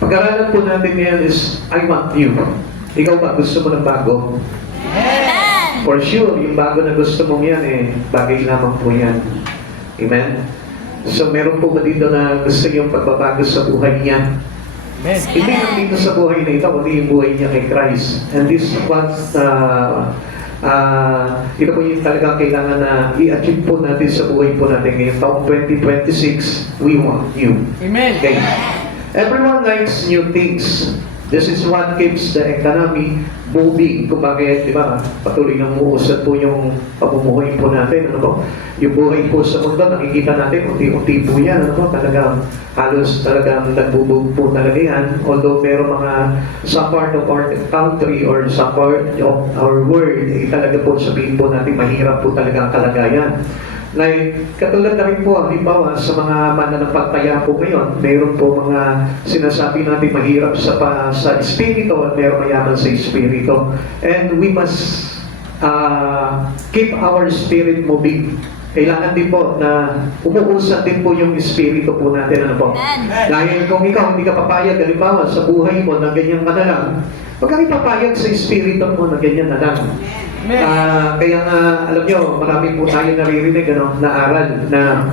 Pag-aralan po natin ngayon is, I want you. Ikaw ba, gusto mo ng bago? Amen. For sure, yung bago na gusto mong yan, bagay lamang po yan. Amen? So, meron po ba dito na gusto yung pagbabago sa buhay niya? Amen. Hindi lang dito sa buhay na ito, kundi yung buhay niya kay Christ. And this is what, ito po yung talagang kailangan na i-achieve po natin sa buhay po natin ngayong taong 2026. We want you. Amen. Okay. Everyone likes new things. This is what keeps the economy moving. Kung bakit, di ba, patuloy nang uusad po yung pamumuhay po natin. Ano po? Yung buhay po sa mundo, nakikita natin, unti-unti po yan. Ano po? Talagang, halos talagang nagbubog po talaga yan. Although meron mga, some part of our country or some part of our world, talaga po sabihin po natin, mahirap po talaga ang kalagayan. Like, katulad na rin po, halimbawa, sa mga mananampalataya po ngayon, mayroon po mga sinasabi natin mahirap sa espiritu at mayroon mayaman sa espiritu. And we must keep our spirit moving. Kailangan din po na umuusad din po yung espiritu po natin. Ano po? Dahil kung ikaw hindi ka papayag, halimbawa, sa buhay mo na ganyan ka na lang, pag ka ipapayag sa espiritu mo na ganyan na lang, kaya nga, alam nyo, marami po tayo naririnig na aral na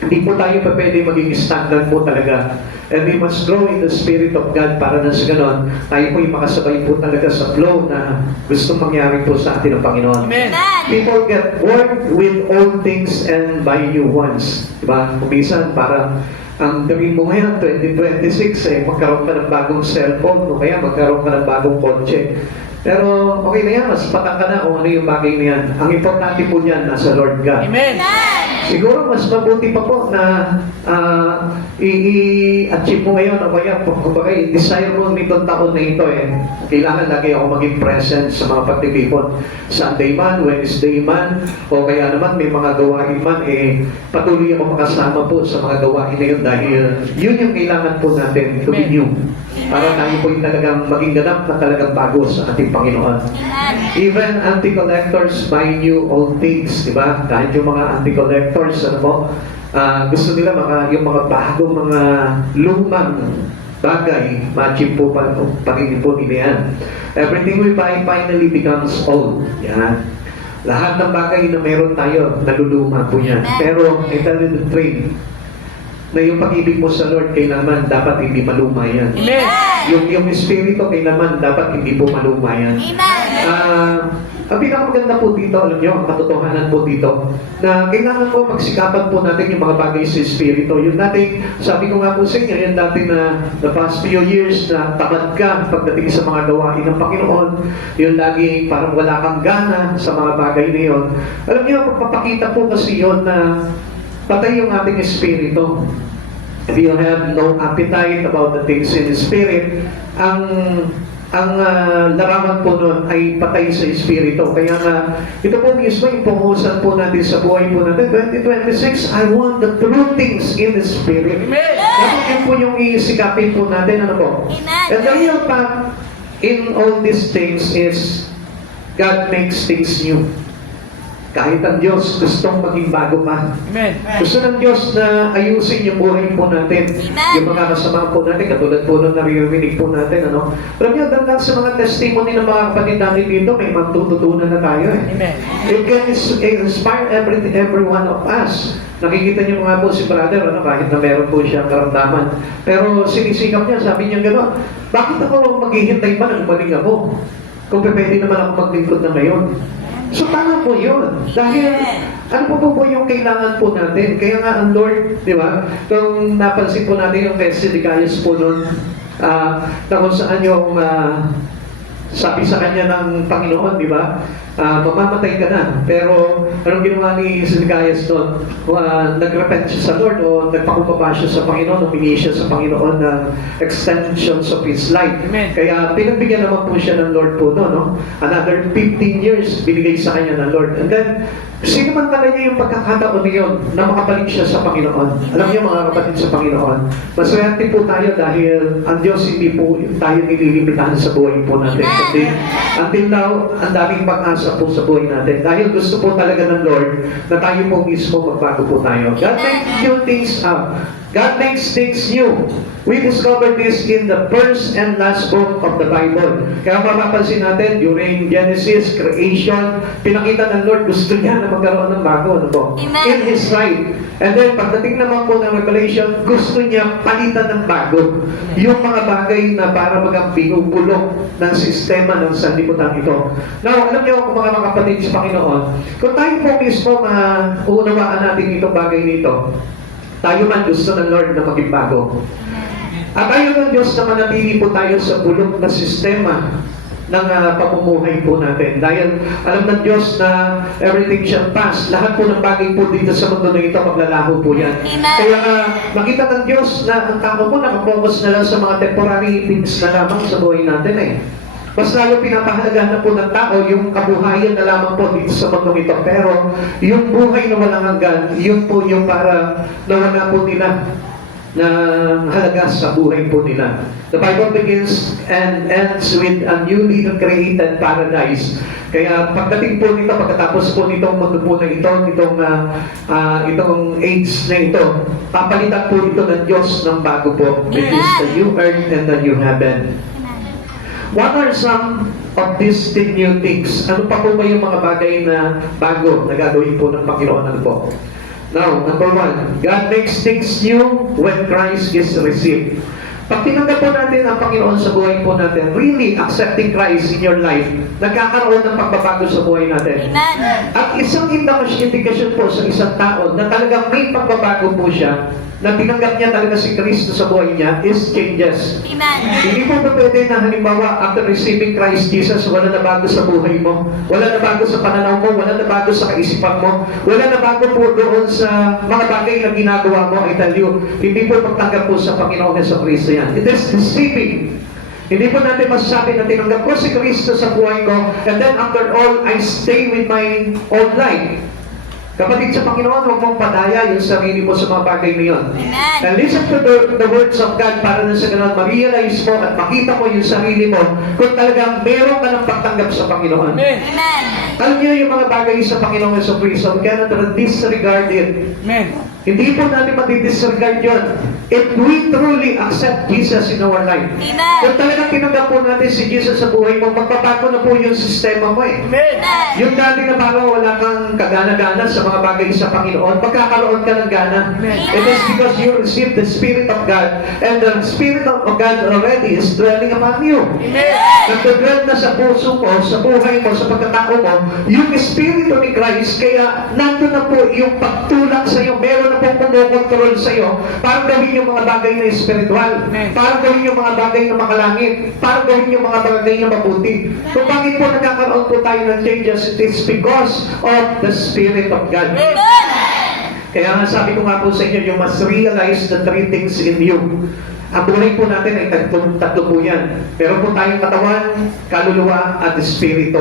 hindi po tayo pa pwede maging standard po talaga. And we must grow in the Spirit of God para na sa ganon, tayo po yung makasabay po talaga sa flow na gusto mangyari po sa atin ng Panginoon. Amen. People get bored with old things and buy new ones. Diba? Kumisan, parang ang dream mo ngayon, 2026, magkaroon ka ng bagong cellphone o kaya magkaroon ka ng bagong kotse. Pero okay na yan, mas patang ka na kung ano yung bagay na yan. Ang importante po niyan, nasa Lord God. Amen. Siguro mas mabuti pa po na i-achieve mo ngayon o kaya kumbaga desire mo nitong taon na ito kailangan lagi ako maging present sa mga pagtitipon. Sunday man, Wednesday man, o kaya naman may mga gawain man, patuloy ako makasama po sa mga gawain na yun dahil yun yung kailangan po natin to be new. Para tayo po yung talagang maging ganap na talagang bago sa ating Panginoon. Even anti-collectors buy new old things, di ba? Kahit yung mga anti-collectors, ano po, gusto nila yung mga bagong mga lumang bagay, ma-achieve po pa rin po nila yan. Everything we buy finally becomes old. Yan. Lahat ng bagay na meron tayo, naluluma po yan. Pero, I tell you the truth, na yung pag-ibig mo sa Lord kailangan dapat hindi maluma yan. Amen. Yung espiritu kailangan dapat hindi po maluma yan. Ang pinakamaganda po dito, alam nyo, ang katotohanan po dito, na kailangan po magsikapan po natin yung mga bagay sa espiritu. Yung dating, sabi ko nga po sa inyo, yung dating na the past few years na tamad ka pagdating sa mga gawain ng Panginoon, yung lagi parang wala kang gana sa mga bagay na yun. Alam nyo, magpapakita po kasi yun na patay yung ating espiritu. If you have no appetite about the things in the spirit, ang larawan po nun ay patay sa espiritu. Kaya nga, ito po mismo yung panghusan po natin sa buhay po natin. 2026, I want the true things in the spirit. Amen. Dapat yun po yung isikapin po natin. Ano po? And the real fact in all these things is God makes things new. Kahit ang Diyos gustong maging bago pa. Amen. Gusto ng Diyos na ayusin yung buhay po natin. Yung mga kasama po natin, katulad po nung naririnig po natin, ano? Alam niyo, dahil sa mga testimony ng mga kapatid natin dito, may matututunan na tayo Amen. It can inspire every one of us. Nakikita niyo nga po si brother, kahit na meron po siyang karamdaman. Pero sinisikap niya, sabi niya gano'n, bakit ako maghihintay pa na gumaling ako? Kung pwede naman ako maglingkod na ngayon. So, tama po yun. Dahil, ano po yung kailangan po natin? Kaya nga ang Lord, di ba? Kung napansin po natin yung kay Sidicayos po nun, na kung saan yung sabi sa kanya ng Panginoon, di ba? Mamamatay ka na. Pero, anong ginawa ni Sidicayos doon? Nag-repent siya sa Lord o nagpakumbaba siya sa Panginoon, humingi siya sa Panginoon ng extensions of his life. Amen. Kaya pinagbigyan naman po siya ng Lord po doon, no? Another 15 years binigay sa kanya ng Lord. And then, sinamantala niya yung pagkakataon niyon na makabalik siya sa Panginoon. Alam niyo mga kapatid sa Panginoon, maswerte po tayo dahil ang Diyos hindi po tayo nililimitahan sa buhay po natin. Kasi until now, ang daming pag-asa po sa buhay natin. Dahil gusto po talaga ng Lord na tayo po mismo magbago po tayo. God makes new things up. God makes things new. We discovered this in the first and last book of the Bible. Kaya mapapansin natin, during Genesis, creation, pinakita ng Lord, gusto niya na magkaroon ng bago. Ano po? Amen. In His right. And then, pagdating naman po ng Revelation, gusto niya palitan ng bago. Yung mga bagay na para magang binubulok ng sistema ng sanlibutan ito. Now, alam niyo mga kapatid sa Panginoon, kung tayo po mismo maunawaan natin itong bagay nito, tayo man gusto ng Lord na maging bago. At ayaw ng Diyos na manatili po tayo sa bulok na sistema ng pamumuhay po natin. Dahil alam ng Diyos na everything shall pass. Lahat po ng bagay po dito sa mundo na ito, maglalaho po yan. Amen. Kaya makita ng Diyos na ang tao po nakapokus na lang sa mga temporary things na lamang sa buhay natin eh. Mas lalo pinapahalagahan na po ng tao yung kabuhayan na lamang po dito sa mundong ito. Pero yung buhay na walang hanggan, yun po yung para nawala po nila na halaga sa buhay po nila. The Bible begins and ends with a newly created paradise. Kaya pagdating po nito, pagkatapos po nitong mundo po na ito, itong age na ito, papalitan po ito ng Diyos ng bago po, which is the new earth and the new heaven. What are some of these new things? Ano pa po ba yung mga bagay na bago na gagawin po ng Panginoon? Ano po? Now, number one, God makes things new when Christ is received. Pag tinanggap po natin ang Panginoon sa buhay po natin, really accepting Christ in your life, nagkakaroon ng pagbabago sa buhay natin. Amen. At isang indikasyon po sa isang tao na talagang may pagbabago po siya, na tinanggap niya talaga si Kristo sa buhay niya, is changes. Amen. Hindi po ba pwede na halimbawa, after receiving Christ Jesus, wala na bago sa buhay mo, wala na bago sa pananaw mo, wala na bago sa kaisipan mo, wala na bago po doon sa mga bagay na ginagawa mo, I tell you, hindi po pagtanggap po sa Panginoon sa Kristo yan. It is deceiving. Hindi po natin masasabi na tinanggap ko si Kristo sa buhay ko, and then after all, I stay with my old life. Kapatid sa Panginoon, huwag mong padaya yung sarili mo sa mga bagay na yun. Amen. And listen to the words of God para na sa ganun, ma-realize mo at makita mo yung sarili mo kung talagang meron ka ng pagtanggap sa Panginoon. Amen. Amen. Alam niyo yung mga bagay sa Panginoon sa Kristo, we cannot disregard it. Amen. Hindi po natin matidisregard yun. If we truly accept Jesus in our life. Amen. Kung talagang tinanggap po natin si Jesus sa buhay mo, magbabago na po yung sistema mo eh. Amen. Yung dati na parang wala kang kagana-gana sa mga bagay sa Panginoon, magkakaroon ka ng gana. Amen. It is because you received the Spirit of God, and the Spirit of God already is dwelling upon you. Amen. Nagdodwell na sa puso mo, sa buhay mo, sa pagkatao mo, yung Espiritu ni Christ, kaya nandun na po yung pagtulak sa iyo, meron na pong kumokontrol sa iyo, para gawin yung mga bagay na espiritual, Amen. para gawin yung mga bagay na makalangit, para gawin yung mga bagay na mabuti. Kung bakit po nagkakaroon po tayo ng changes, it is because of the Spirit of God. Amen. Kaya nga sabi ko nga po sa inyo, you must realize the three things in you. Ang buhay po natin ay tatlo po yan. Meron po tayong katawan, kaluluwa, at espiritu.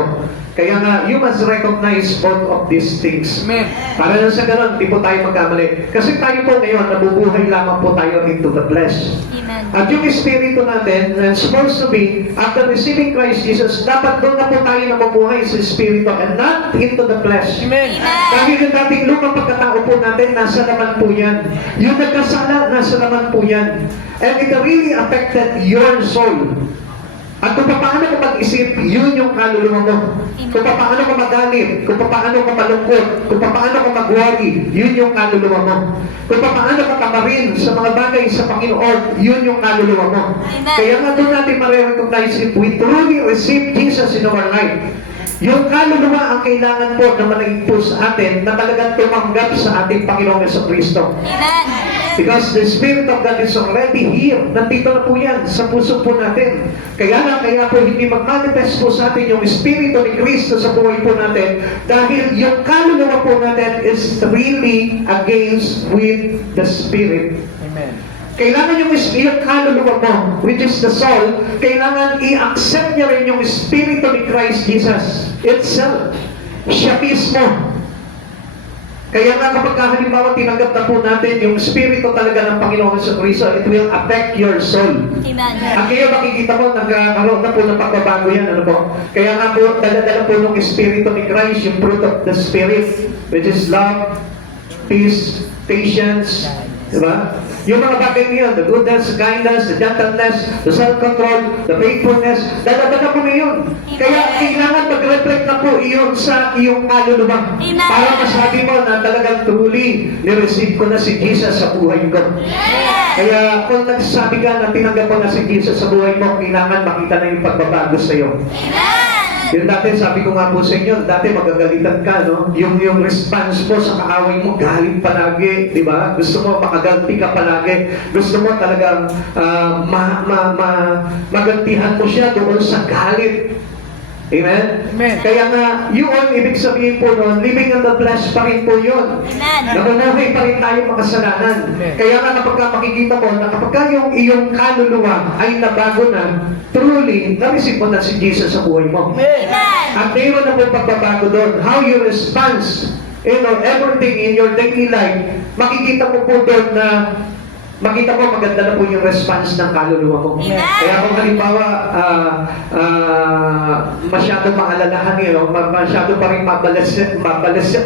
Kaya nga, you must recognize both of these things. Amen. Para lang sa ganun, hindi po tayo magkamali. Kasi tayo po ngayon, nabubuhay lamang po tayo into the flesh. Amen. At yung espiritu natin, and supposed to be, after receiving Christ Jesus, dapat doon na po tayo nabubuhay sa espiritu and not into the flesh. Amen. Dahil yung dating lumang pagkatao po natin, nasa laman po yan. Yung nagkasala, nasa laman po yan. And it really affected your soul. At kung paano ka mag-isip, yun yung kaluluwa mo. Kung paano ka magalit, kung paano ka malungkot, kung paano ka mag-worry, yun yung kaluluwa mo. Kung paano ka tamarin sa mga bagay sa Panginoon, yun yung kaluluwa mo. Amen. Kaya nga doon natin ma-recognize if we truly receive Jesus in our life. Yung kaluluwa ang kailangan po na managing po sa atin na talagang tumanggap sa ating Panginoong Jesucristo. Amen. Because the Spirit of God is already here. Nandito na po yan sa puso po natin. Kaya po hindi mag-manifest po sa atin yung Espiritu ni Kristo sa buhay po natin dahil yung kaluluwa po natin is really against with the Spirit. Amen. Kailangan yung kaluluwa mo, which is the soul, kailangan i-accept niya rin yung Espiritu ni Christ Jesus itself. Siya mismo. Kaya nga kapag halimbawa tinanggap na po natin yung Espiritu talaga ng Panginoon sa Kristo, it will affect your soul. Amen. Ang kayo makikita mo, nagkakaroon na po ng pagbabago yan. Ano po? Kaya nga po, dala-dala po ng Espiritu ni Christ, yung fruit of the Spirit, which is love, peace, patience, diba? Yung mga bagay niyon, the goodness, the kindness, the gentleness, the self-control, the faithfulness, dadagdagan mo na yun. Kaya kailangan mag-reflect na po iyon sa iyong kaluluwa. Amen. Para masabi mo na talagang truly, nireceive ko na si Jesus sa buhay ko. Kaya kung nagsasabi ka na tinanggap mo na si Jesus sa buhay mo, kailangan makita na yung pagbabago sa iyo. Yung dati, sabi ko nga po sa inyo, dati magagalitan ka, no? Yung response mo sa kaaway mo, galit palagi, di ba? Gusto mo makaganti ka palagi. Gusto mo talagang magantihan mo siya doon sa galit. Amen? Amen. Kaya nga, yun, ibig sabihin po noon, living in the flesh pa rin po yun. Amen. Nabubuhay pa rin tayo makasalanan. Amen. Kaya nga kapag makikita mo na kapag yung iyong kaluluwa ay nabago na, truly, na-receive mo na si Jesus sa buhay mo. Amen. At mayroon na po pagbabago doon. How you respond, everything in your daily life, makikita mo po doon na makita mo maganda na po yung response ng kaluluwa mo. Amen. Kaya kung halimbawa, masyado maalalahanin, masyado pa rin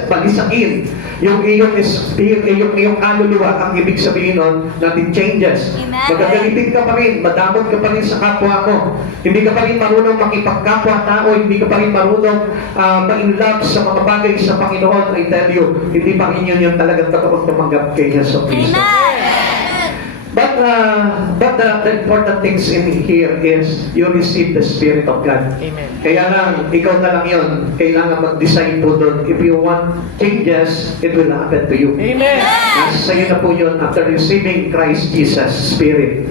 balisakin yung iyong kaluluwa, ang ibig sabihin nun, nothing changes. Amen. Magagalitin ka pa rin, madamot ka pa rin sa kapwa mo. Hindi ka pa rin marunong makipagkapwa-tao, hindi ka pa rin marunong ma-inlove sa mga bagay sa Panginoon. I tell you, hindi pa rin yun yung talagang totoong tumanggap kay Jesus Cristo. But the important things in here is you receive the Spirit of God. Amen. Kaya lang, ikaw na lang yun. Kailangan mag-decide po doon. If you want changes, it will happen to you. Amen. Nasa sa'yo na po yun after receiving Christ Jesus Spirit.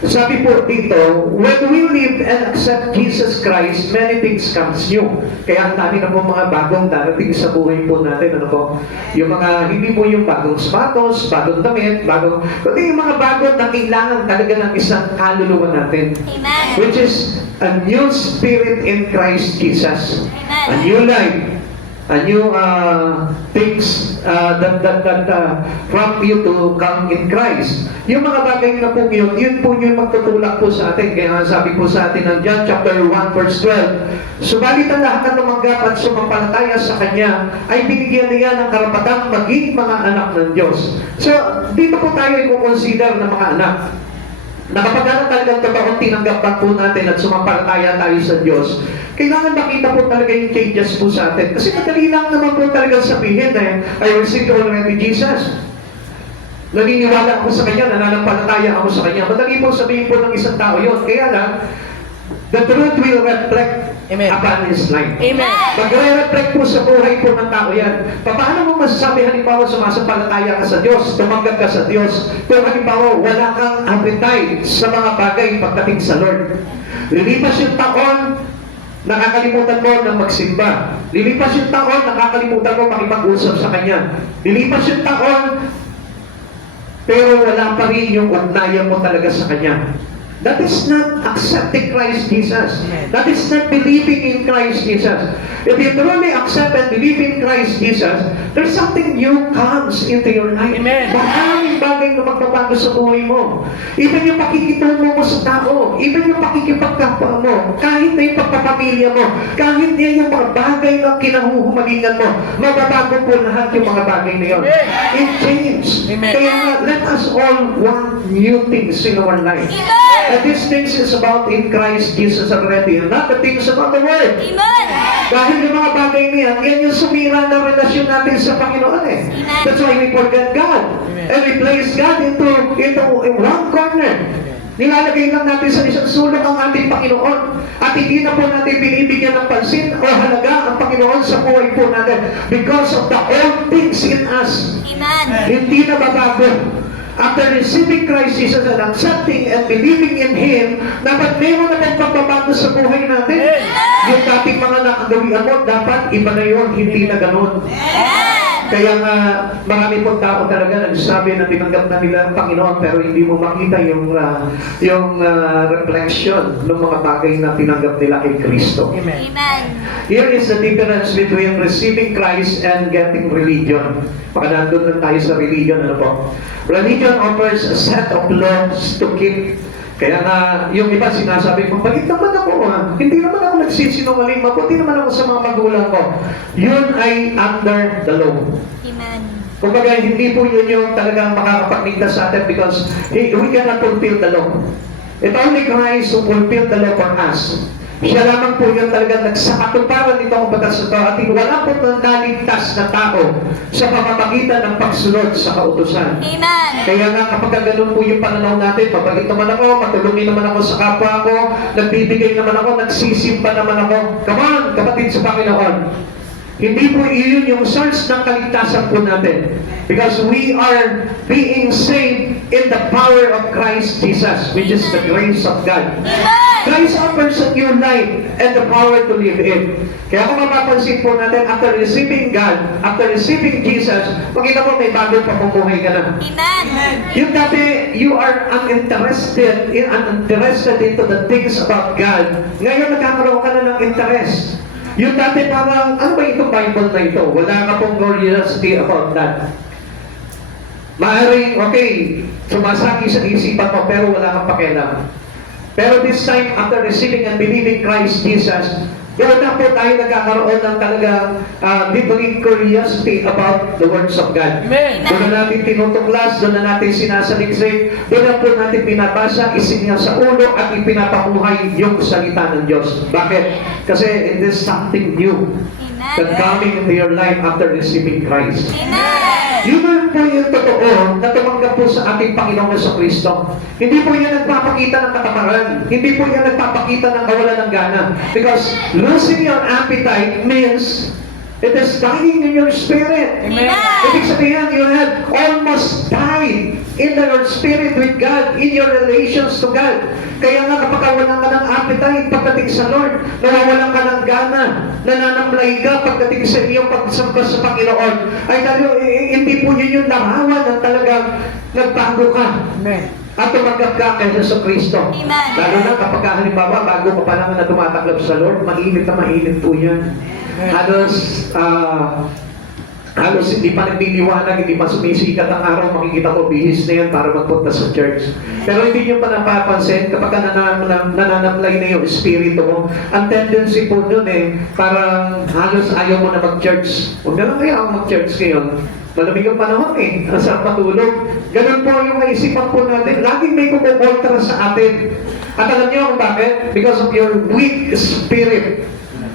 Sabi po dito, when we live and accept Jesus Christ, many things comes new. Kaya ang dami na po mga bagong darating sa buhay po natin. Ano po? Yung mga, hindi po yung bagong sapatos, bagong damit, kundi yung mga bagong na kailangan talaga ng isang kaluluwa natin. Amen. Which is a new spirit in Christ Jesus. A new life. A new things that prompt you to come in Christ. Yung mga bagay na po yun po yung magtutulak po sa atin. Kaya sabi po sa atin ng John chapter 1 verse 12, subalit ang lahat na tumanggap at sumampalataya sa Kanya ay binigyan niya ng karapatang maging mga anak ng Diyos. So, dito po tayo i-consider na mga anak. Na kapag talagang totoong tinanggapan po natin at sumampalataya tayo sa Diyos, kailangan makita po talaga yung changes po sa atin. Kasi madali lang naman po talaga sabihin na I received already Jesus. Naniniwala ako sa Kanya, nananampalataya ako sa Kanya. Madali po sabihin po ng isang tao yun. Kaya lang, the truth will reflect Amen. upon his life. Amen. Magre-reflect po sa buhay po ng tao yan. Paano mo masasabi halimbawa sumasampalataya ka sa Diyos, tumanggap ka sa Diyos, kung halimbawa wala kang appetite sa mga bagay pagdating sa Lord. Lilipas yung taon, nakakalimutan mo na magsimba. Lilipas yung taon, nakakalimutan mo makipag-usap sa Kanya. Lilipas yung taon, pero wala pa rin yung ugnayan mo talaga sa Kanya. That is not accepting Christ Jesus. That is not believing in Christ Jesus. If you truly accept and believe in Christ Jesus, there's something new comes into your life. Amen. Maraming bagay na magbabago sa buhay mo. Even yung pakikitungo mo sa tao, even yung pakikipagkapwa mo, kahit na yung pagpapamilya mo, kahit na yung mga bagay na kinahuhumalingan mo, mababago po lahat yung mga bagay na yun. It changes. Amen. Kaya nga, let us all want new things in our life. And these things is about in Christ Jesus already, and not the things about the world. Amen. Dahil yung mga bagay niyan, yan yung sumira ng relasyon natin sa Panginoon eh. Amen. That's why we forget God. Amen. And we place God into in one corner. Nilalagay lang natin sa isang sulok ang ating Panginoon. At hindi na po natin binibigyan ng pansin o halaga ang Panginoon sa buhay po natin. Because of the old things in us. Amen. Hindi na babago. After receiving Christ Jesus and accepting and believing in Him, dapat meron na ng pagbabago sa buhay natin. Yung dating mga nakagawian mo, dapat iba na yun, hindi na ganun. Kaya nga, marami pong tao talaga nagsasabi na tinanggap na nila ang Panginoon pero hindi mo makita yung reflection ng mga bagay na tinanggap nila kay Kristo. Amen. Amen. Here is the difference between receiving Christ and getting religion. Baka nandun na tayo sa religion, ano po? Religion offers a set of laws to keep. Kaya nga, yung iba sinasabi ko, bakit naman ako hindi naman ako nagsisinungaling, mabuti naman ako sa mga magulang ko. Yun ay under the law. Amen. Kumbaga, hindi po yun yung talagang makakapagligtas sa atin because we cannot fulfill the law. It only Christ who fulfilled the law for us. Siya lamang po yung talagang nagsakatuparan nitong batas na ito at wala po nang naligtas na tao sa pamamagitan ng pagsunod sa kautusan. Amen. Kaya nga kapag ganun po yung pananaw natin, mabait naman ako, matulungin naman ako sa kapwa ko, nagbibigay naman ako, nagsisimba naman ako. Come on, kapatid sa Panginoon. Hindi po iyon yung source ng kaligtasan po natin. Because we are being saved in the power of Christ Jesus, which is the grace of God. Amen. Christ offers a new life and the power to live in. Kaya kung mapapansin po natin, after receiving God, after receiving Jesus, makita mo may bagong pamumuhay ka na. Amen. Yung dati, you are uninterested into the things about God. Ngayon, nagkakaroon ka na ng interest. Yung dati parang, ano ba itong Bible na ito? Wala ka pong curiosity about that. Maaring, okay, sumasagi sa isipan mo, pero wala kang pakialam. Pero this time, after receiving and believing Christ Jesus, doon na po tayo nagkakaroon ng talagang deeply curiosity about the words of God. Amen. Doon na natin tinutuklas, doon na natin sinasaliksik, doon na po natin pinabasa, isinya sa ulo at ipinapamuhay yung salita ng Diyos. Bakit? Kasi it is something new that Amen. coming into your life after receiving Christ. Amen. Yun lang po yung totoo na tumanggap po sa ating Panginoong Jesucristo. Hindi po yan nagpapakita ng katamaran. Hindi po yan nagpapakita ng kawalan ng gana. Because losing your appetite means it is dying in your spirit. Amen. Ibig sabihin, you have almost died in your spirit with God, in your relations to God. Kaya nga kapag wala ka ng appetite pagdating sa Lord, nawawalan ka ng gana, nananamlay ka pagdating sa iyong pagsamba sa Panginoon, ay hindi po yun yung larawan ng talagang nagbago ka. Amen. At tumanggap ka kay Jesucristo. Amen. Lalo na kapag halimbawa, bago ka pa lang na tumataklap sa Lord, mainit na mainit po yan. Halos hindi pa nagliliwanag, hindi pa sumisikat ang araw, makikita ko bihis na yan para magpunta sa church. Pero hindi nyo pa napapansin, kapag nananamlay na yung espiritu mo, ang tendency po nun parang halos ayaw mo na mag-church. Huwag na lang kaya ako mag-church ngayon. Malamig ang panahon ang sarap matulog. Ganun po yung naisipan po natin. Laging may kumontra sa atin. At alam niyo kung bakit? Because of your weak spirit.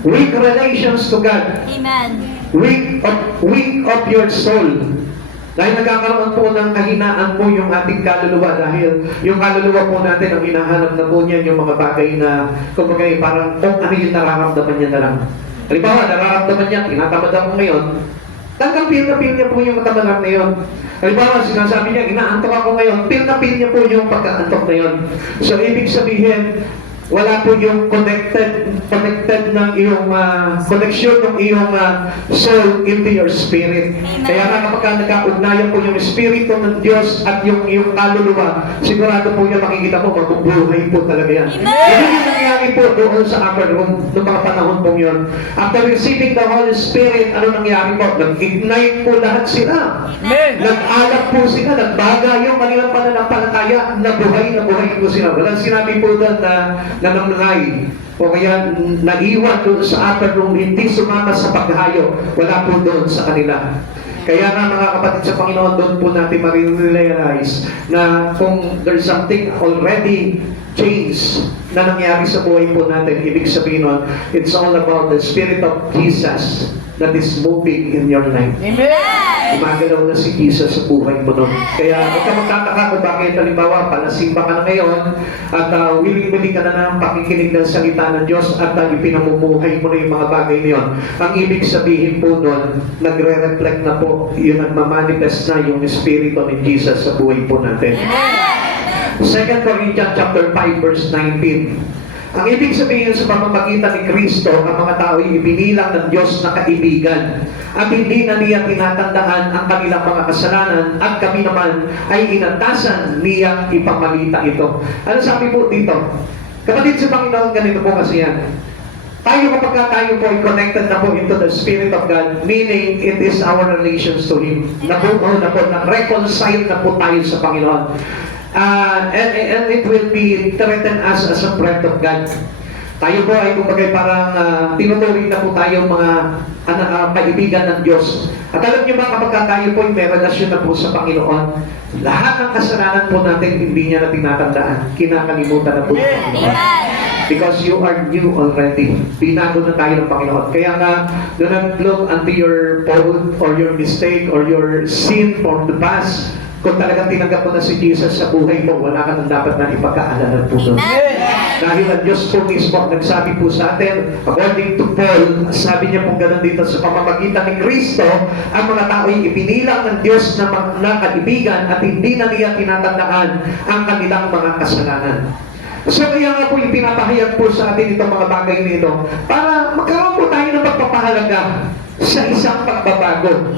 Weak relations to God. Amen. Weak of your soul. Dahil nagkakaroon po ng kahinaan po yung ating kaluluwa dahil yung kaluluwa po natin ang hinahanap na po niyan yung mga bagay na kumbaga parang kung ano yung nararamdaman niya na lang. Halimbawa, nararamdaman niya, tinatamad ako ngayon, feel na feel niya po yung matamalan na yun. Halimbawa, sinasabi niya, inaantok ako ngayon, feel niya po yung pagkaantok na yun. So, ibig sabihin, wala po yung connected ng iyong connection ng iyong soul into your spirit. Amen. Kaya nga kapag nagkaugnayan po yung espiritu ng Diyos at yung iyong kaluluwa, sigurado po yan makikita mo, mabubuhay po talaga yan. Amen. Yan yung nangyari po doon sa upper room noong mga panahon po yun. After receiving the Holy Spirit, ano nangyari po? Nag-ignite po lahat sila. Amen. Nag-alap po sila, nagbaga yung kanilang pananampalataya, nabuhay po sila. Walang sinabi po doon na nanamlay o kaya naiwan doon sa upper room, hindi sumama sa paghayo. Wala po doon sa kanila. Kaya nga mga kapatid sa Panginoon, doon po natin ma-realize na kung there's something already changed na nangyari sa buhay po natin, ibig sabihin nun, it's all about the Spirit of Jesus that is moving in your life. Amen. Gumagalaw na si Jesus sa buhay mo nun. Kaya huwag ka magtataka kung bakit halimbawa palasimba ka na ngayon at willing-willing ka na ng pakikinig ng salita ng Diyos at ipinamumuhay mo na yung mga bagay na yun. Ang ibig sabihin po nun, nagre-reflect na po, yung nagmamanifest na yung Espiritu ni Jesus sa buhay po natin. 2 Corinthians chapter 5 verse 19. Ang ibig sabihin sa pamamagitan ni Kristo, ang mga tao ay ibinilang ng Diyos na kaibigan at hindi na niya tinatandaan ang kanilang mga kasalanan at kami naman ay inatasan niyang ipamalita ito. Ano sabi po dito? Kapatid sa Panginoon, ganito po kasi yan. Tayo kapag tayo po ay connected na po into the Spirit of God, meaning it is our relations to Him. Nabuo na po, na-reconcile na po tayo sa Panginoon. And it will be treated as a friend of God. Tayo po ay kumbaga parang tinuturing na po tayo mga kaibigan ng Diyos. At alam niyo ba, kapag tayo po ay may relasyon na po sa Panginoon, lahat ng kasalanan po natin hindi niya na tinatandaan, kinakalimutan na po. Because you are new already. Binago na tayo ng Panginoon. Kaya nga, do not look unto your fault or your mistake or your sin from the past. Kung talagang tinanggap mo na si Jesus sa buhay mo, wala ka nang dapat na ipagkaalanan po doon. Dahil ang Diyos po mismo nagsabi po sa atin, according to Paul, sabi niya po ganun dito, sa pamamagitan ni Kristo, ang mga tao ay ipinilang ng Diyos na kaibigan at hindi na niya tinatandaan ang kanilang mga kasalanan. So kaya nga po yung pinapahayag po sa atin itong mga bagay nito para magkaroon po tayo ng pagpapahalaga sa isang pagbabago.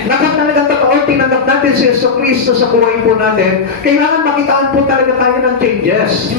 Nakap talaga totoo, tinanggap natin si Jesucristo sa buhay po natin, kailangan makitaan po talaga tayo ng changes.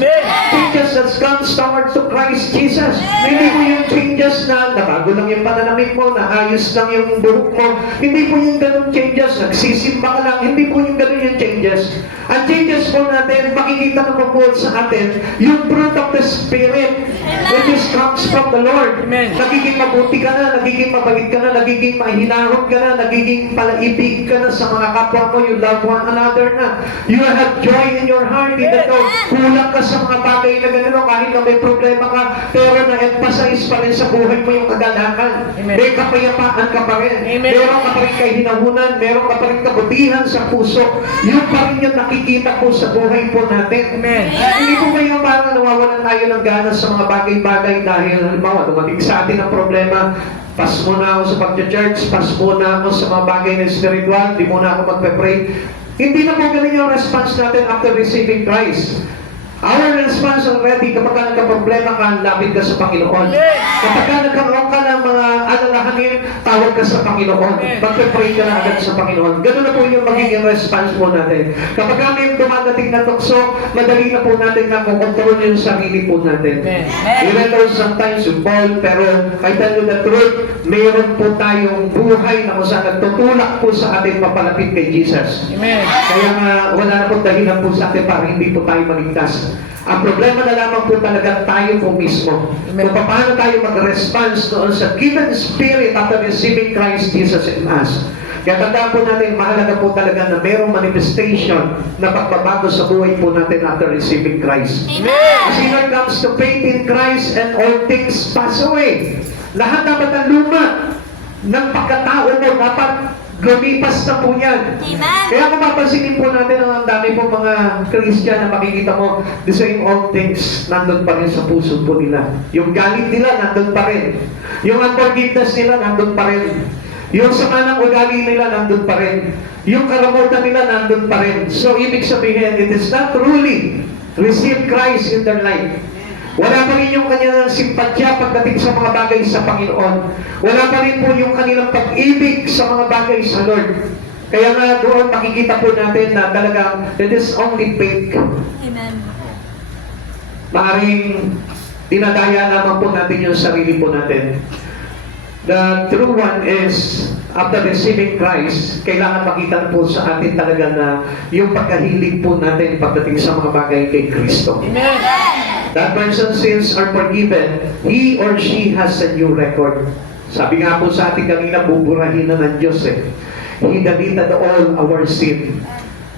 Changes that comes towards to Christ Jesus. Hindi po yung changes na nabago lang yung pananamit mo, naayos lang yung buhok mo. Hindi po yung ganun changes, nagsisimba ka lang. Hindi po yung ganun yung changes. Ang changes po natin, makikita naman po sa atin, yung fruit of the Spirit, which is comes from the Lord. Nagiging mabuti ka na, nagiging mabait ka na, nagiging mahinahon ka na, nagiging palaibig ka na sa mga kapwa mo, you love one another na. You have joy in your heart, even though kulang ka sa mga bagay na gano'n, kahit na may problema ka, pero na-emphasize pa rin sa buhay mo yung kagalakan. May kapayapaan ka pa rin. Meron ka pa rin kahinahunan, meron ka pa rin kabutihan sa puso. Yun pa rin yung nakikita po sa buhay po natin. Hindi po kayo parang nawawalan tayo ng gana sa mga bagay-bagay dahil halimbawa, dumating sa atin ang problema, pas muna ako sa pag-church, pas muna ako sa mga bagay na spiritual, di muna ako magpe-pray. Hindi na po ganun yung response natin after receiving Christ. Our response already, kapag ka nagka-problema ka, lapit ka sa Panginoon. Kapag ka nagkaroon ka ng mga alalahanin, tawag ka sa Panginoon. Magpe-pray ka na agad sa Panginoon. Ganun na po yung magiging response po natin. Kapag ka may dumadating na tukso, madali na po natin na kukontrol yung sarili po natin. Even though sometimes you fall, pero I tell you the truth, mayroon po tayong buhay na kung saan nagtutulak po sa atin papalapit kay Jesus. Kaya nga, wala na po dahilan po sa atin para hindi po tayo maligtas. Ang problema na lamang po talaga tayo po mismo. Kung paano tayo mag-response noon sa given spirit after receiving Christ Jesus in us. Kaya tandaan po natin, mahalaga po talaga na mayroong manifestation na pagbabago sa buhay po natin after receiving Christ. As it comes to faith in Christ and all things pass away. Lahat dapat ng luma ng pagkatao mo dapat lumipas na po yan. Kaya kung mapansinin po natin ang dami po mga Christian na makikita mo, the same old things nandun pa rin sa puso po nila. Yung galit nila nandun pa rin. Yung unforgiveness nila nandun pa rin. Yung sama ng ugali nila nandun pa rin. Yung karamutan nila nandun pa rin. So ibig sabihin, it is not truly receive Christ in their life. Wala pa rin yung kanilang simpatya pagdating sa mga bagay sa Panginoon. Wala pa rin po yung kanilang pag-ibig sa mga bagay sa Lord. Kaya nga doon makikita po natin na talagang it is only fake. Maaring dinadaya lamang po natin yung sarili po natin. The true one is, after receiving Christ, kailangan makita po sa atin talaga na yung pagkahilig po natin pagdating sa mga bagay kay Kristo. That person's sins are forgiven. He or she has a new record. Sabi nga po sa atin kanina, buburahin na ng Diyos eh. He deleted all our sin.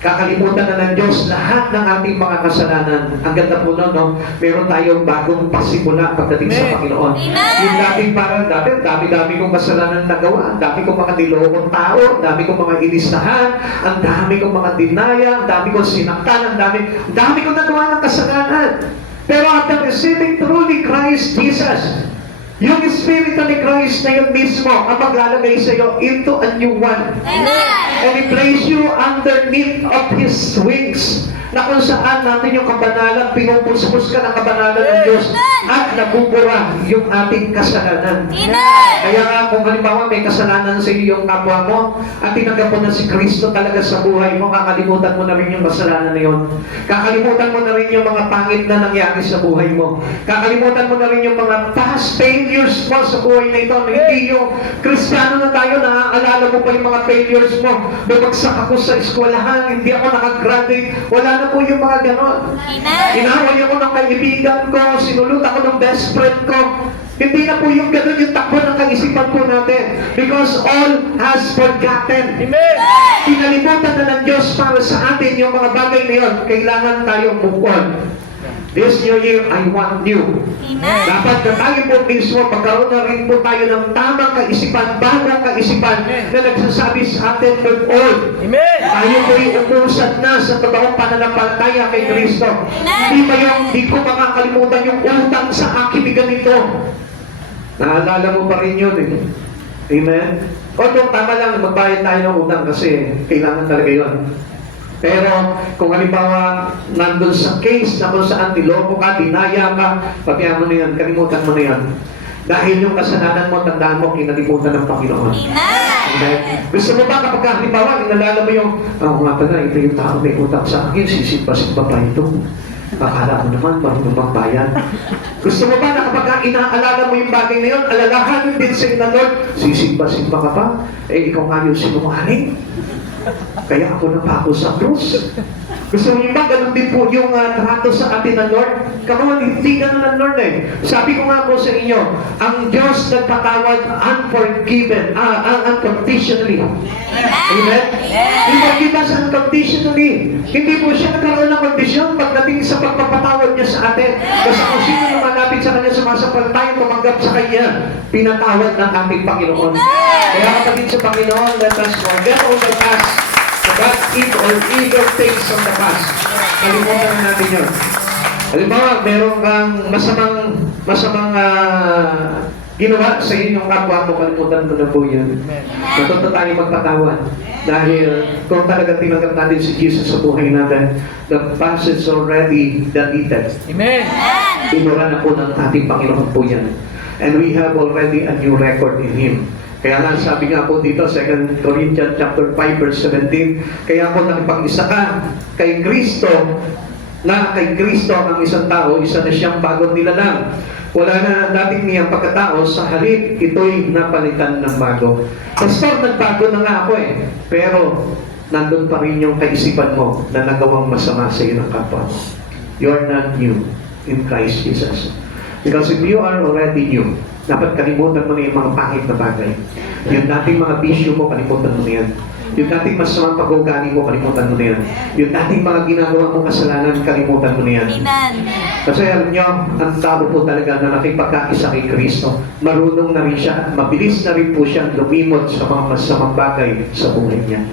Kakalimutan na ng Diyos lahat ng ating mga kasalanan. Ang ganda po nun, no? Meron tayong bagong pasimula pagdating sa Panginoon. Yung dating parang dami-dami kong kasalanan nagawa, ang dami kong mga nilokong tao, ang dami kong mga ilistahan, ang dami kong mga dinaya, ang dami kong sinaktan, ang dami kong nagawa ng kasalanan. Pero after receiving truly Christ Jesus, yung Espiritu ni Christ na yun mismo ang maglalagay sa iyo into a new one. And He place you underneath of His wings. Na kung saan natin yung kabanalan, pinupuspos ka ng kabanalan ng Diyos at nabubura yung ating kasalanan. Kaya nga kung halimbawa may kasalanan sa iyo yung kapwa mo at tinanggap mo na si Kristo talaga sa buhay mo, kakalimutan mo na rin yung kasalanan na yun. Kakalimutan mo na rin yung mga pangit na nangyari sa buhay mo. Kakalimutan mo na rin yung mga past failures mo sa buhay na ito. Hindi yung Kristiyano na tayo, naaalala mo pa yung mga failures mo. Bumagsak ako sa eskwelahan, hindi ako nakagraduate. Wala na po yung mga ganon. Inaway ako ng kaibigan ko, sinulot ako ng best friend ko. Hindi na po yung ganun yung takbo ng kaisipan po natin. Because all has forgotten. Amen. Pinalimutan na ng Diyos para sa atin yung mga bagay na yun. Kailangan tayong move on. This new year, I want new. Amen. Dapat na tayo po mismo, magkaroon na rin po tayo ng tamang kaisipan, bagong kaisipan na nagsasabi sa atin, move on. Amen. Tayo po'y umusad na sa totoong pananampalataya kay Kristo. Hindi ba yung, di ko makakalimutan yung utang sa akin ni ganito. Naalala mo pa rin yun eh. Amen? Although tama lang, magbayad tayo ng utang kasi kailangan talaga yun. Pero kung halimbawa nandun sa case na kung saan niloko ka, dinaya ka, pagkaya mo na yan, kalimutan mo na yan. Dahil yung kasalanan mo, tandaan mo, kinalimutan ng Panginoon. Amen. Gusto mo ba kapag halimbawa, inalala mo yung, nga pala, ito yung tao may utang sa akin, sisimba-simba pa ito. Akala mo naman, marunong magbayan. Gusto mo ba na kapag inaalala mo yung bagay na yun, alalahanin din sa ina Lord, sisimba-simba ka pa? Eh, ikaw nga yung sinungaling. Kaya ako na pa ako sa krus. Gusto niyo ba, ganun din po yung trato sa atin ng Lord? Come on, hindi ganun ng Lord eh. Sabi ko nga po sa inyo, ang Diyos nagpatawad unforgiven, unconditionally. Amen? He forgive us unconditionally. Hindi po siya nagkaroon ng kondisyon pagdating sa pagpapatawad niya sa atin. Basta kung sino lumalapit sa kanya, sumasampalataya, tumanggap sa kanya, pinatawad ng ating Panginoon. Kaya kapatid sa Panginoon, let us forget all the past, the bad or evil things of the past. Kalimutan natin yun. Halimbawa, meron kang masamang ginawa sa inyong kapwa mo, kalimutan mo na po yan. Natuto tayo magpatawad. Dahil kung talaga tinanggap natin si Jesus sa buhay natin, the past is already deleted. Amen. Tinura na po ng ating Panginoon po yan. And we have already a new record in Him. Kaya nga sabi nga po dito, 2 Corinthians chapter 5 verse 17, kaya ako nakipag-isa ka kay Kristo, na kay Kristo ang isang tao, isa na siyang bagong nilalang. Wala na dating niyang pagkatao, sa halip ito'y napalitan ng bago. Pastor, nagbago na nga ako eh. Pero nandun pa rin yung kaisipan mo na nagawang masama sa iyo ng kapwa mo. You're not new in Christ Jesus. Because if you are already new, dapat kalimutan mo na yung mga pangit na bagay. Yung dating mga bisyo mo, kalimutan mo na yan. Yung dating masamang pag-uugali mo, kalimutan mo na yan. Yung dating mga ginagawa mong kasalanan, kalimutan mo na yan. Amen. Kasi alam nyo, ang tao po talaga na nakipagkaisa kay Kristo, marunong na rin siya at mabilis na rin po siya lumimot sa mga masamang bagay sa buhay niya.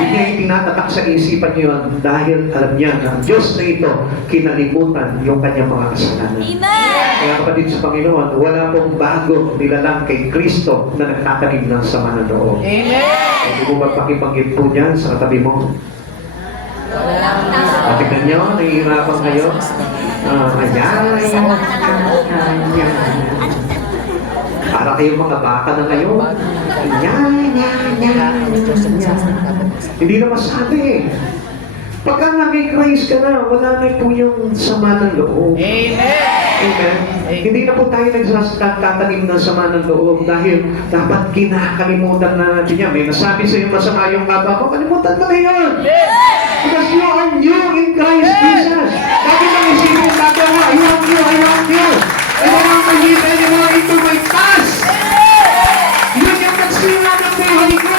Hindi niya itinatatak sa isipan niyo yun dahil alam niya na ang Diyos na ito kinalimutan yung kanyang mga kasalanan. Amen. Kaya kapatid sa Panginoon, wala pong bago nilalang kay Kristo na nagtatanim ng sama ng loob. Amen. Hindi mo magpakibanggit po niyan sa katabi mo. Patignan nyo, nahihirapan kayo. Para kayong mga baka na ngayon. Hindi na masabi eh. Pagka naging Christ ka na, wala na po yung sama ng loob. Amen. Amen. Hindi na po tayo nagsasatanim ng sama ng loob dahil dapat kinakalimutan na natin yan. May nasabi sa iyo masama yung kapwa ko, kalimutan mo na yun. Because you are new in Christ Jesus. Dati nang isipin yung bago mo, I want you, I want you. I don't want to live anymore into my past. Yun yung nagsira ng buhay ko.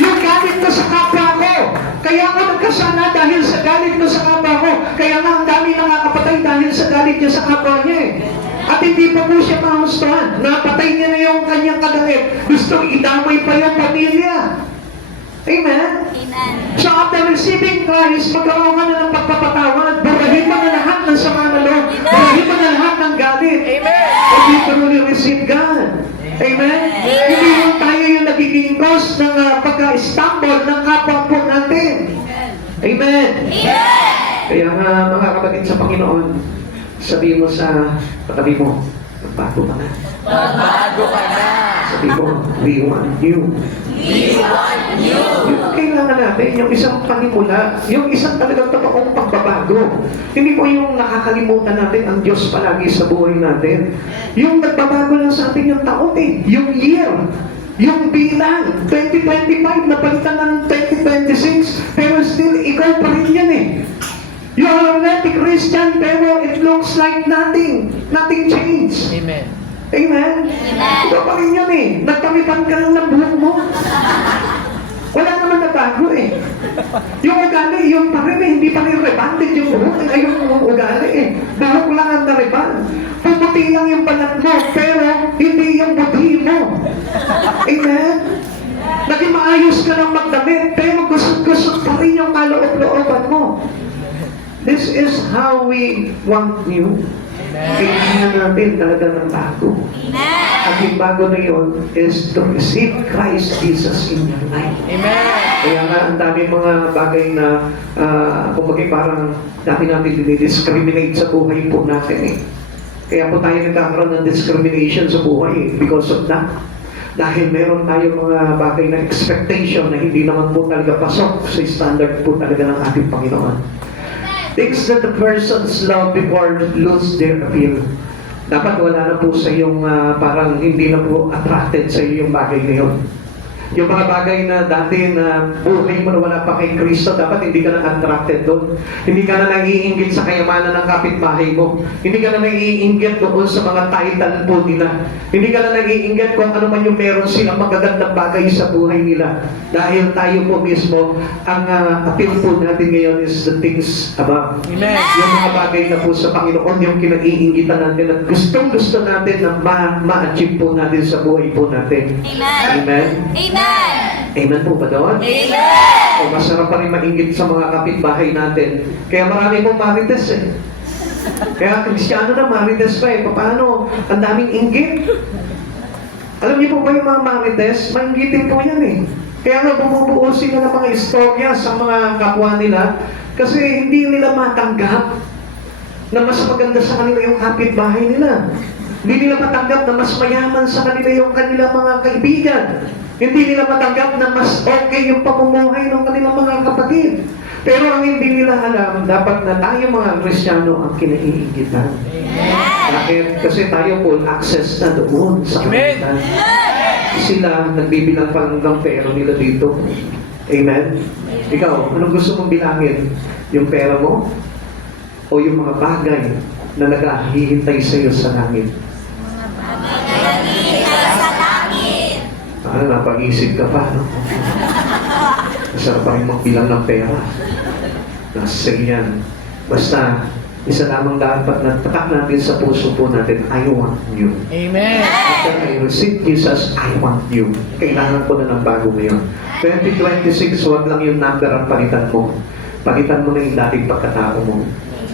Yung galit ko sa kapwa ko. Kaya ako nagkasala dahil sa galit ko sa kapwa ko. Kaya nga ang dami nakakapatay dahil sa galit niya sa kapwa niya eh. At hindi pa po siya mahustuhan. Napatay niya na yung kanyang kagalit. Gusto idamay pa yung pamilya. Amen? Amen. So after receiving Christ, magkaroon ka na ng pagpapatawad. Burahin mo na lahat ng sama na loob. Burahin mo na lahat ng galit. Amen. And you truly receive God. Amen? Hindi lang tayo yung nagiging cause ng pagka-stumble ng kapwa po natin. Amen? Kaya nga mga kapatid sa Panginoon, sabihin mo sa katabi mo, magbago ka na. Magbago ka na. Sabi mo, we want you. We want you. Yung kailangan natin, yung isang panimula, yung isang talagang totoong pagbabago. Hindi po yung nakakalimutan natin ang Diyos palagi sa buhay natin. Yung nagbabago lang sa atin yung taon eh, yung year, yung bilang, 2025, napalitan ng 2026, pero still, ikaw pa rin yan eh. You are already Christian, pero it looks like nothing. Nothing changed. Amen. Amen? Ito pa rin yan eh. Nagpamitan ka lang ng buhok mo. Wala naman nagbago eh. Yung ugali, yung pa rin eh. Hindi pa rin rebanded yung buhok. Ay, yung ugali eh. Buhok lang ang nareband. Pumuti lang yung balat mo, pero hindi yung budhi mo. Amen? Naging maayos ka ng magdamit, pero gusot-gusot pa rin yung kaloob-looban mo. This is how we want you. Kailangan natin talaga ng bago. At yung bago na yun is to receive Christ Jesus in your life. Amen. Kaya nga, ang dami mga bagay na kumbaga parang dami natin dinidiscriminate sa buhay po natin eh. Kaya po tayo nagkakaroon ng discrimination sa buhay eh, because of that. Dahil meron tayo mga bagay na expectation na hindi naman po talaga pasok sa standard po talaga ng ating Panginoon. Things that the persons love before lose their appeal. Dapat wala na po sa yung parang hindi na po attracted sa iyo yung bagay na yun. Yung mga bagay na dati na buhay mo na wala pa kay Kristo, dapat hindi ka na attracted doon. Hindi ka na naiinggit sa kayamanan ng kapitbahay mo. Hindi ka na naiinggit doon sa mga title po nila. Hindi ka na naiinggit kung ano man yung meron silang magagandang bagay sa buhay nila. Dahil tayo po mismo, ang appeal po natin ngayon is the things above. Amen. Yung mga bagay na po sa Panginoon, yung kinaiingitan natin at gustong-gusto natin na ma-achieve po natin sa buhay po natin. Amen? Amen. Amen po ba doon? Amen. O masarap pa rin maingit sa mga kapitbahay natin. Kaya marami pong marites eh. Kaya Kristiyano na marites pa eh. Paano? Ang daming inggit. Alam niyo po ba yung mga marites? Mainggitin po yan eh. Kaya nga bumubuo sila ng mga istorya sa mga kapwa nila kasi hindi nila matanggap na mas maganda sa kanila yung kapitbahay nila. Hindi nila matanggap na mas mayaman sa kanila yung kanilang mga kaibigan. Hindi nila matanggap na mas okay yung pamumuhay ng kanilang mga kapatid. Pero ang hindi nila alam, dapat na tayo mga Kristiyano ang kinaiingitan. Bakit? Kasi tayo full access na doon sa kanila. Sila, nagbibilang pa ng pera nila dito. Amen? Ikaw, anong gusto mong bilangin? Yung pera mo? O yung mga bagay na naghihintay sa iyo sa langit? Napag-isip ka pa, no? Masarap pa rin magbilang ng pera. Nasa yan. Basta, isa lamang dapat na tatak natin sa puso po natin, I want you. Amen. After I receive Jesus, I want you. Kailangan ko na ng bago ngayon. 2026, huwag lang yung number ang palitan mo. Palitan mo na yung dating pagkatao mo.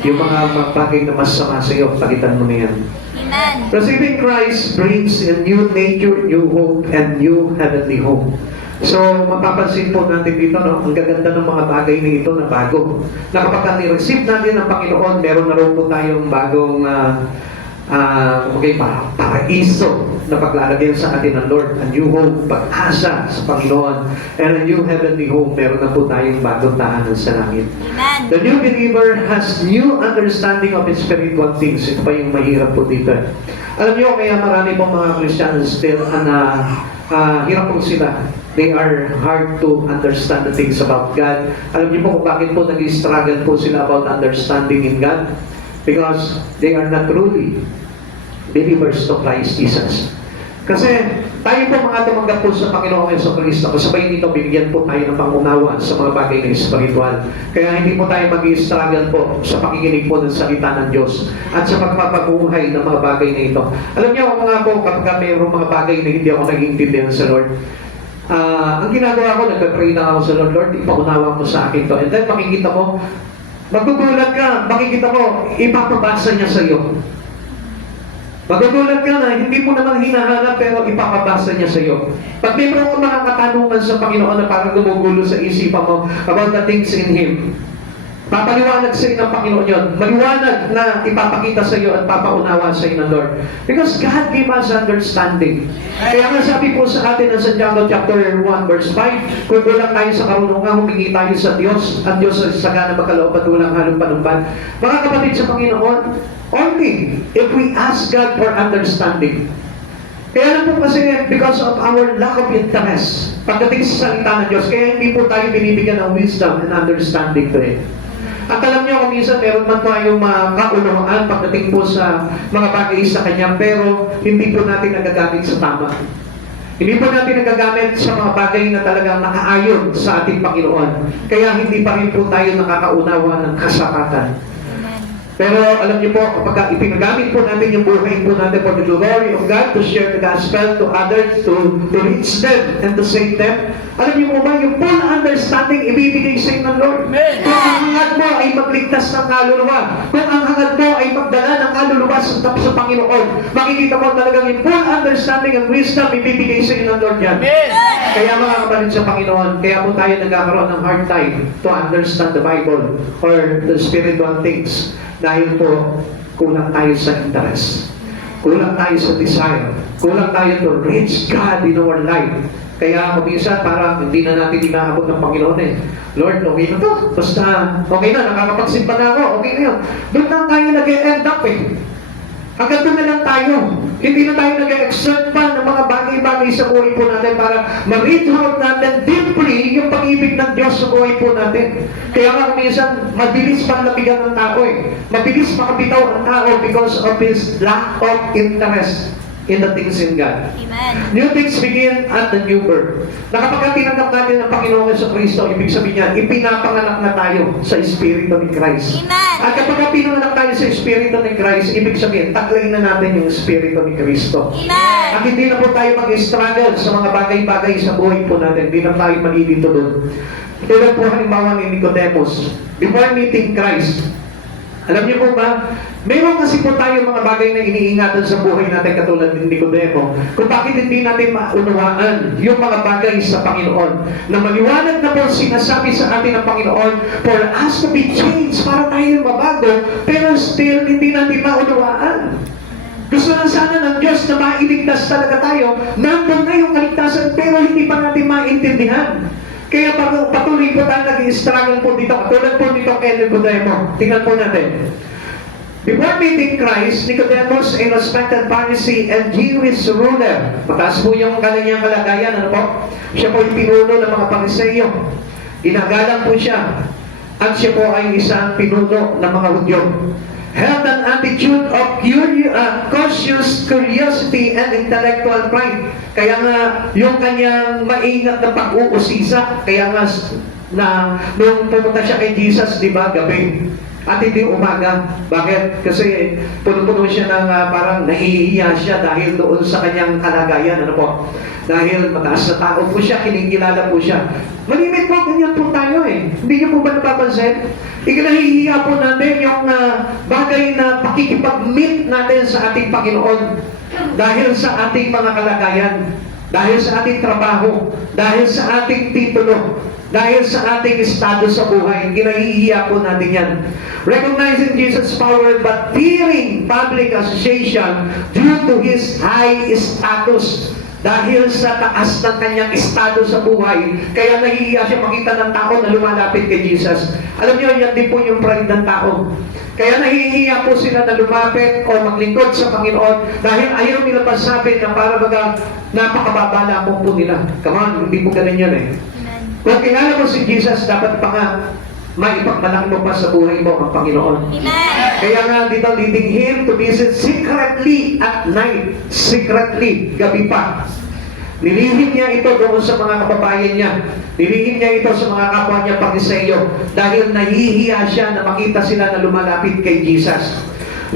Yung mga bagay na masama sa iyo, palitan mo na yan. Amen. Receiving Christ brings a new nature, new hope, and new heavenly home. So, mapapansin po natin dito, no? Ang gaganda ng mga bagay na ito na bago. Na kapag ni-receive natin ng Panginoon, meron na rin po tayong bagong paraiso na paglalagyan sa atin ng Lord. A new home, pag-asa sa Panginoon. And a new heavenly home, meron na po tayong bagong tahanan sa langit. Amen. The new believer has new understanding of spiritual things. Ito pa yung mahirap po dito. Alam niyo, kaya marami pong mga Christians still hirap po sila. They are hard to understand the things about God. Alam niyo po kung bakit po nag-struggle po sila about understanding in God? Because they are not truly believers to Christ Jesus. Kasi tayo po mga tumanggap po sa Panginoong Jesucristo, kasabay nito binigyan po tayo ng pangunawa sa mga bagay ng spiritual. Kaya hindi po tayo mag-i-struggle po sa pakikinig po ng salita ng Diyos at sa pagpapabuhay ng mga bagay na ito. Alam niyo ako nga po, kapag mayroong mga bagay na hindi ako nag-iintindihan sa Lord, ang ginagawa ko, nagpe-pray na ako sa Lord, Lord, ipaunawa mo sa akin to. And then makikita mo, magugulat ka, makikita mo, ipapabasa niya sa iyo. Magugulat ka na, hindi mo naman hinahanap pero ipapabasa niya sa iyo. Pag may mga katanungan sa Panginoon na parang gumugulo sa isipan mo about the things in Him, papaliwanag sa iyo ng Panginoon yun. Maliwanag na ipapakita sa iyo at papaunawa sa iyo ng Lord. Because God gave us understanding. Kaya nga sabi po sa atin ng Santiago chapter 1 verse 5, kung walang tayo sa karunungan, humingi tayo sa Diyos, at Diyos sa sagana magkaloob at walang halong panumpan. Mga kapatid sa Panginoon, only if we ask God for understanding. Kaya lang po kasi because of our lack of interest pagdating sa salita ng Diyos, kaya hindi po tayo binibigyan ng wisdom and understanding to it. At alam niyo kung minsan meron man tayong kaunawaan pagdating po sa mga bagay sa Kanya, pero hindi po natin nagagamit sa tama. Hindi po natin nagagamit sa mga bagay na talagang nakaayon sa ating Panginoon. Kaya hindi pa rin po tayo nakakaunawa ng kasakatan. Pero alam niyo po, kapag ipinagamit po natin yung buhay po natin for the glory of God, to share the gospel to others, to reach them and to save them, alam niyo po ba, yung full understanding ibibigay sa inyo ng Lord. Kung ang hangad mo ay magligtas ng kaluluwa, kung ang hangad mo ay magdala ng kaluluwa sa Panginoon, makikita mo talagang yung full understanding and wisdom ibibigay sa inyo ng Lord yan. Kaya mga kapatid sa Panginoon, kaya po tayo nagkakaroon ng hard time to understand the Bible or the spiritual things. Dahil po, kulang tayo sa interest. Kulang tayo sa desire. Kulang tayo to reach God in our life. Kaya minsan parang hindi na natin inaabot ng Panginoon eh. Lord, okay na to. Basta, okay na, nakakapagsimba na ako. Okay na yun. Doon na tayo nag-end up eh. Hanggang doon na lang tayo. Hindi na tayo nag-exert pa ng mga bagay-bagay sa buhay po natin para ma-reach out natin deeply yung pag-ibig ng Diyos sa buhay po natin. Kaya nga minsan, mabilis panlapigan ng tao eh. Mabilis makabitaw ang tao because of his lack of interest in the things in God. Amen. New things begin at the new birth. Na kapag tinanggap natin ang Panginoon sa Kristo, ibig sabihin niya, ipinapanganak na tayo sa Espiritu ni Christ. Amen. At kapag pinanganak tayo sa Espiritu ni Christ, ibig sabihin, taglay na natin yung Espiritu ni Kristo. Amen. At hindi na po tayo mag-struggle sa mga bagay-bagay sa buhay po natin. Hindi na tayo malilito doon. Tulad po halimbawa ni Nicodemus, before meeting Christ, alam niyo po ba, meron kasi po tayo mga bagay na iniingatan sa buhay natin katulad ni Nicodemo kung bakit hindi natin maunawaan yung mga bagay sa Panginoon. Na maliwanag na po sinasabi sa atin ng Panginoon for us to be changed para tayo mabago, pero still hindi natin maunawaan. Gusto lang sana ng Diyos na mailigtas talaga tayo. Nandun na yung kaligtasan pero hindi pa natin maintindihan. Kaya patuloy po tayo nag-i-struggle po dito. Katulad po dito kay Nicodemo. Tingnan po natin. Before meeting Christ, Nicodemus, a respected Pharisee and Jewish ruler. Mataas po yung kanyang kalagayan. Ano po? Siya po yung pinuno ng mga Pariseyo. Ginagalang po siya. At siya po ay isang pinuno ng mga Hudyo. Held an attitude of cautious curiosity and intellectual pride. Kaya nga, yung kanyang maingat na pag-uusisa, kaya nga, nung pumunta siya kay Jesus, di ba, gabi, at hindi umaga. Bakit? Kasi puno-puno siya ng parang nahihiya siya dahil doon sa kanyang kalagayan. Ano po? Dahil mataas na tao po siya, kinikilala po siya. Malimit po, ganyan po tayo eh. Hindi niyo po ba napapansin? Ikinahihiya po natin yung bagay na pakikipag-meet natin sa ating Panginoon dahil sa ating mga kalagayan, dahil sa ating trabaho, dahil sa ating titulo, dahil sa ating estado sa buhay. Kinahihiya po natin yan. Recognizing Jesus' power but fearing public association due to His high status. Dahil sa taas ng kanyang estado sa buhay, kaya nahihiya siya makita ng tao na lumalapit kay Jesus. Alam niyo, yan din po yung pride ng tao. Kaya nahihiya po sila na lumapit o maglingkod sa Panginoon dahil ayaw nila pasabi na para baga napakababa lamang po nila. Come on, hindi po ganun yan eh. Kung kilala mo si Jesus, dapat pa nga maipagmalaki mo pa sa buhay mo ang Panginoon. Amen. Kaya nga dito, leading him to visit secretly at night. Secretly, gabi pa. Nilihim niya ito doon sa mga kababayan niya. Nilihim niya ito sa mga kapwa niya Pariseyo dahil nahihiya siya na makita sila na lumalapit kay Jesus.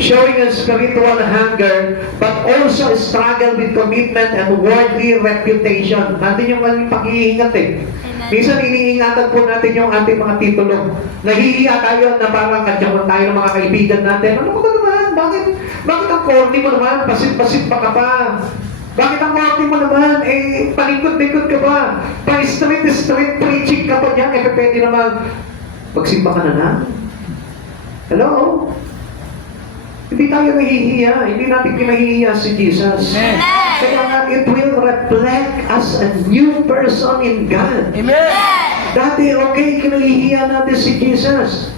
Showing a spiritual hunger but also a struggle with commitment and worldly reputation. Nandun yung pag-iingat eh. Minsan iniingatan po natin yung ating mga titulo. Nahihiya tayo na parang kadyaman tayo ng mga kaibigan natin. Ano ba naman? Bakit ang corny mo naman? Pasit-pasit pa ka pa. Bakit ang corny mo naman? Eh, palikot-likot ka ba? Pa-street preaching ka pa dyan. Eh, pwede naman. Pagsimba ka na. Hello? Hindi tayo nahihiya. Hindi natin pinahihiya si Jesus. Amen. Kaya nga, it will reflect as a new person in God. Amen. Dati, okay, kinahihiya natin si Jesus.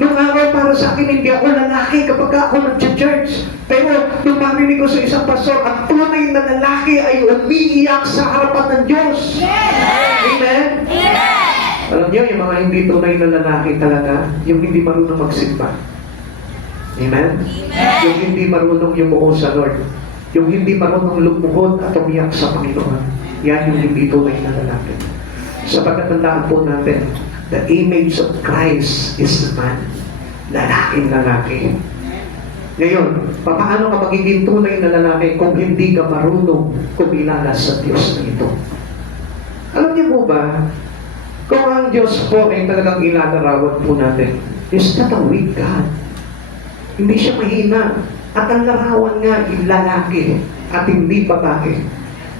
Nung araw para sa akin, hindi ako lalaki kapag ako nag-church. Pero nung marinig ko sa isang pastor, ang tunay na lalaki ay umiiyak sa harapan ng Diyos. Amen. Amen? Amen. Alam niyo, yung mga hindi tunay na lalaki talaga, yung hindi marunong magsimba. Amen? Yung hindi marunong yumuko sa Lord. Yung hindi marunong lumuhod at umiyak sa Panginoon. Yan yung hindi tunay na lalaki. Sapagkat tandaan po natin, the image of Christ is the man. Lalaking lalaki. Ngayon, paano ka magiging tunay na lalaki kung hindi ka marunong kumilala sa Diyos na ito? Alam niyo po ba, kung ang Diyos po ay talagang ilalarawan po natin, is not a weak God. Hindi siya mahina. At ang larawan nga, lalaki at hindi babae.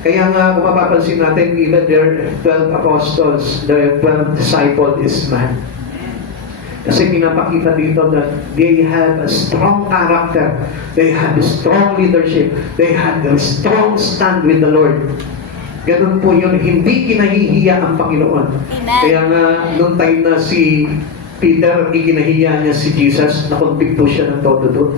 Kaya nga, kung mapapansin natin, even their 12 apostles, their 12 disciples is man. Kasi pinapakita dito that they have a strong character, they have a strong leadership, they have a strong stand with the Lord. Ganun po yun, hindi kinahihiya ang Panginoon. Amen. Kaya nga, nung time na si Peter, ikinahiya niya si Jesus, nakonvict po siya ng todo doon.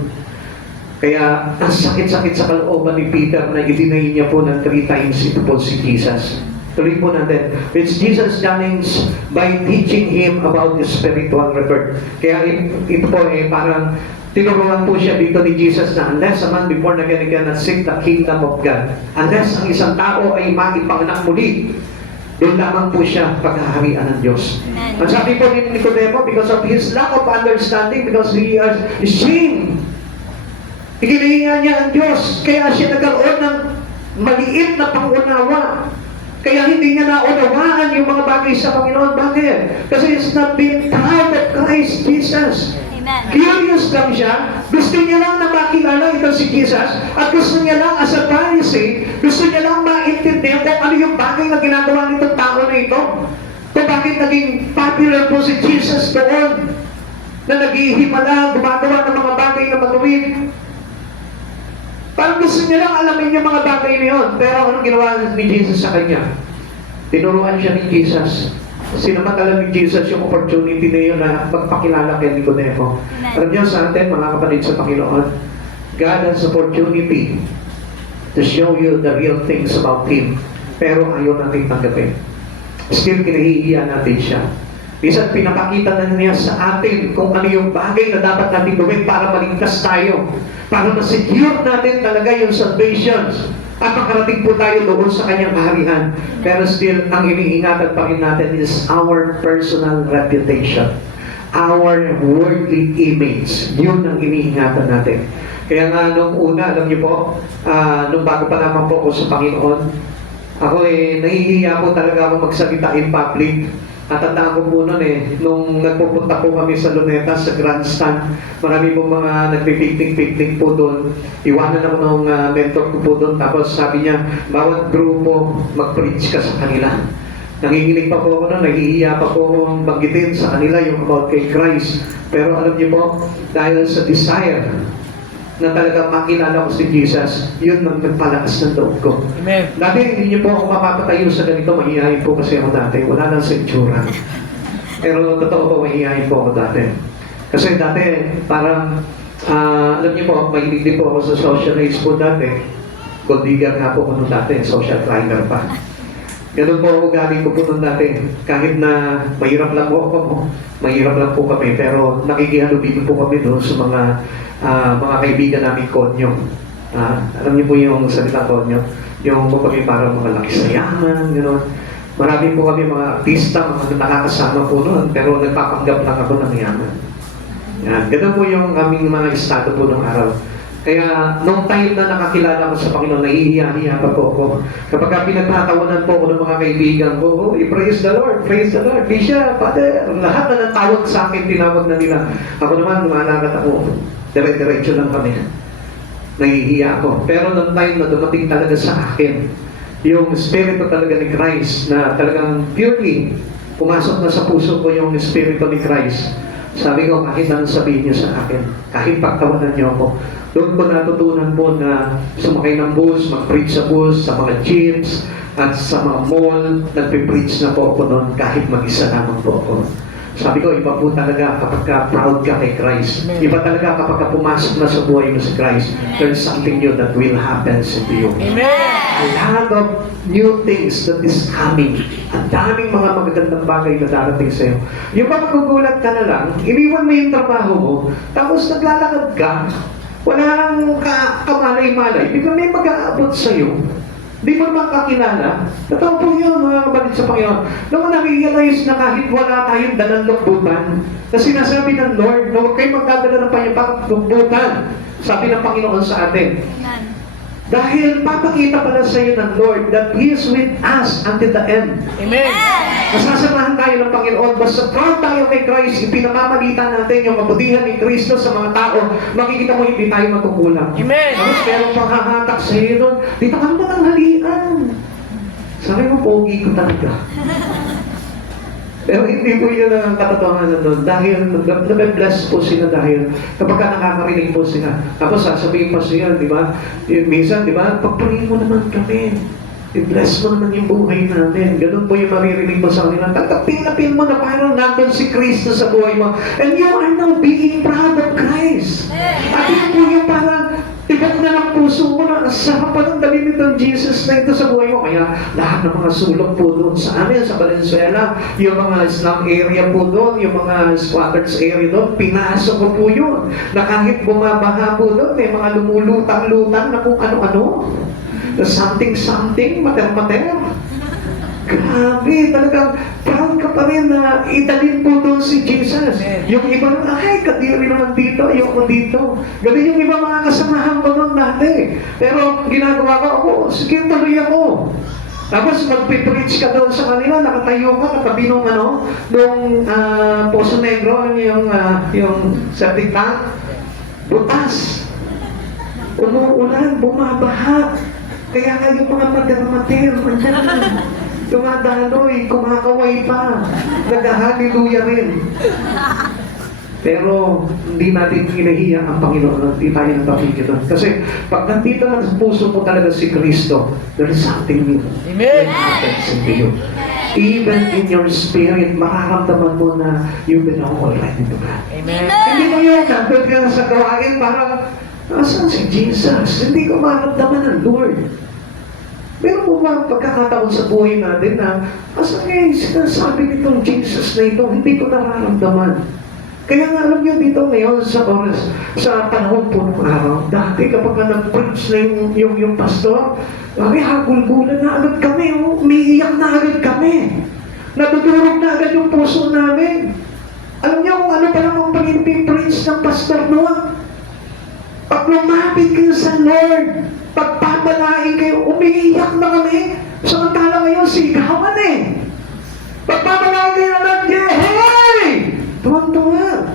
Kaya, ang sakit-sakit sa kalooban ni Peter na itinahin niya po ng 3 times ito po si Jesus. Tuloy po natin. It's Jesus' challenge by teaching him about the spiritual rebirth. Kaya ito po parang tinuruan po siya dito ni Jesus na unless a man before again cannot seek the kingdom of God. Unless ang isang tao ay maipanganak muli, doon lamang po siya paghaharian ng Diyos. Ang sabi po ni Nicodemo, because of his lack of understanding, because he is ashamed, ikinahiya niya ang Diyos, kaya siya nagkaroon ng maliit na pangunawa. Kaya hindi niya naunawaan yung mga bagay sa Panginoon. Bakit? Kasi it's not being proud of Christ Jesus. Amen. Curious lang siya. Gusto niya lang na makilala ito si Jesus. At gusto niya lang as a Pharisee, gusto niya lang maintindihan kung ano yung bagay na ginagawa nitong tao na ito. Kung bakit naging popular po si Jesus doon. Na naghihimala, gumagawa ng mga bagay na matuwid. Parang gusto niya lang alamin yung mga bagay na yun. Pero anong ginawa ni Jesus sa kanya? Tinuruan siya ni Jesus. Sinamantala ni Jesus yung opportunity na yun na magpakilala kay Nicodemo. Alam niyo sa atin, mga kapatid sa Panginoon, God has opportunity to show you the real things about Him. Pero ayaw natin tanggapin. Still, kinahihiya natin siya. Minsan pinapakita na niya sa atin kung ano yung bagay na dapat natin gawin para maligtas tayo. Para ma-secure natin talaga yung salvation. At makarating po tayo doon sa kanyang kaharian. Pero still, ang iniingatan pa rin natin is our personal reputation. Our worldly image. Yun ang iniingatan natin. Kaya nga nung una, alam niyo po, nung bago pa naman po ako sa Panginoon, ako nahihiya po talaga ako magsalita in public. At tandaan ko po noon nung nagpupunta po kami sa Luneta, sa Grandstand, marami po mga nagpipiknik-piknik po doon. Iwanan ako ng mentor ko po doon. Tapos sabi niya, bawat grupo, mag-preach ka sa kanila. Nanginginig pa po ako noon, nahihiya pa po akong banggitin sa kanila yung about kay Christ. Pero alam niyo po, dahil sa desire na talagang makilala ko si Jesus, yun ang nagpalakas ng loob ko. Amen. Dati hindi niyo po ako mapapatayo sa ganito, mahihayin po kasi ako dati. Wala lang sa itsura. Pero totoo po, mahihayin po ako dati. Kasi dati, parang, alam niyo po, mahilig din po ako sa social race po dati. Gold digger nga po ko nung dati, social climber pa. Ganun po ako galing ko po nung dati. Kahit na mahirap lang po ako, mahirap lang po kami, pero nakikihalubin po kami doon sa mga kaibigan namin konyo. Alam niyo po yung salita konyo, yung po kami parang mga laki sa yaman, gano'n. Marami po kami mga artista, mga nakakasama po noon, pero nagpapanggap lang ako ng yaman. Yan. Ganun po yung aming mga estado po nung araw. Kaya nung time na nakakilala ko sa Panginoon, nahihiya-hiya pa po ako. Kapag pinagtatawanan po ako ng mga kaibigan ko, praise the Lord, praise the Lord. Di siya, Father, lahat na natawag sa akin, tinawag na nila. Ako naman, lumalakat ako. Dire-diretso lang kami. Nahihiya ako. Pero nung time na dumating talaga sa akin, yung Espiritu talaga ni Christ, na talagang purely, pumasok na sa puso ko yung Espiritu ni Christ. Sabi ko, kahit anong sabihin niyo sa akin, kahit pagtawanan niyo ako, doon ko natutunan po na sumakay ng bus, mag-preach sa bus, sa mga jeeps, at sa mga mall, nagpe-preach na po ako noon kahit mag-isa lamang po ako. Sabi ko, iba po talaga kapag proud ka kay Christ. Iba talaga kapag pumasok na sa buhay mo si Christ. There's something new that will happen to you. A lot of new things that is coming. Ang daming mga magagandang bagay na darating sa'yo. Yung mga magugulat ka na lang, iniwan mo yung trabaho mo, tapos naglalakad ka, walang kamalay-malay, biglang may mag-aabot sa'yo. Di mo naman kakilala. Totoo po yun, mga kapatid sa Panginoon. Nung na-realize na kahit wala tayong dalang lukbutan, na sinasabi ng Lord, na huwag kayong magdadala ng panyapang lukbutan, sabi ng Panginoon sa atin. Dahil papakita pala sa iyo ng Lord that He is with us until the end. Amen. Masasamahan tayo ng Panginoon. Basta proud tayo kay Christ, ipinamamalitan natin yung kabutihan ni Kristo sa mga tao, makikita mo hindi tayo matukulang. Amen. Tapos merong panghahatak sa iyo doon, dito ka naman ang halian. Sabi mo, pogi ko talaga. Pero hindi po yun ang katotohanan doon. Dahil nabe-bless po sila dahil kapag nakakarinig po sila. Tapos sasabihin pa siya, di ba? Minsan, di ba? Pagpurihin mo naman kami. I-bless mo naman yung buhay namin. Ganun po yung maririnig mo sa kanila. Tatapin-tapin mo na parang nandun si Kristo sa buhay mo. And you are now being proud of Christ. At yun po yung parang tibok na ng puso mo na sarap pa ng dali nitong Jesus na ito sa buhay mo. Kaya lahat ng mga sulok po doon sa amin, sa Valenzuela, yung mga slum area po doon, yung mga squatters area doon, pinasok ko po yun. Na kahit bumabaha po doon, may mga lumulutang-lutang na kung ano-ano. Something, mater-mater. Grabe, talagang proud ka pa rin na idalhin po doon si Jesus. Yung iba, ay, kadiri naman dito, ayoko dito. Ganun yung iba mga kasamahan ko noon dati. Pero ginagawa ko, ako, sige, tuloy ako. Tapos magpipreach ka doon sa kanila, nakatayo ka katabi nung nung Poso Negro, yung septic tank, butas. Umuulan, bumabaha. Kaya nga yung mga mater-mater, dumadaloy, kumakaway pa, nag-hallelujah rin. Pero hindi natin hinahiya ang Panginoon, hindi tayo napapigil doon. Kasi pag nandito na sa puso mo talaga si Kristo, there is something new. Amen. That happens into you. Even in your spirit, makakamdaman mo na you belong already to God. Amen. Hindi mo yun, nandun ka na sa gawain, parang, asan si Jesus? Hindi ko maramdaman ng Lord. Meron po ba pagkakataon sa buhay natin na asan nga yung sinasabi nitong Jesus na ito, hindi ko nararamdaman. Kaya nga alam niyo dito ngayon sa oras, sa panahon po ng araw, dati kapag nag-preach na yung pastor, ay hagulgulan na agad kami, umiiyak na agad kami. Nadudurog na agad yung puso namin. Alam niyo kung ano pa lang ang pag-preach ng pastor noon? Pag lumapit kayo sa Lord, pagpapalain kayo, umiiyak na kami. Samantala ngayon, sigawan eh. Pagpapalain kayo na lang, hey! Tuwang-tuwa.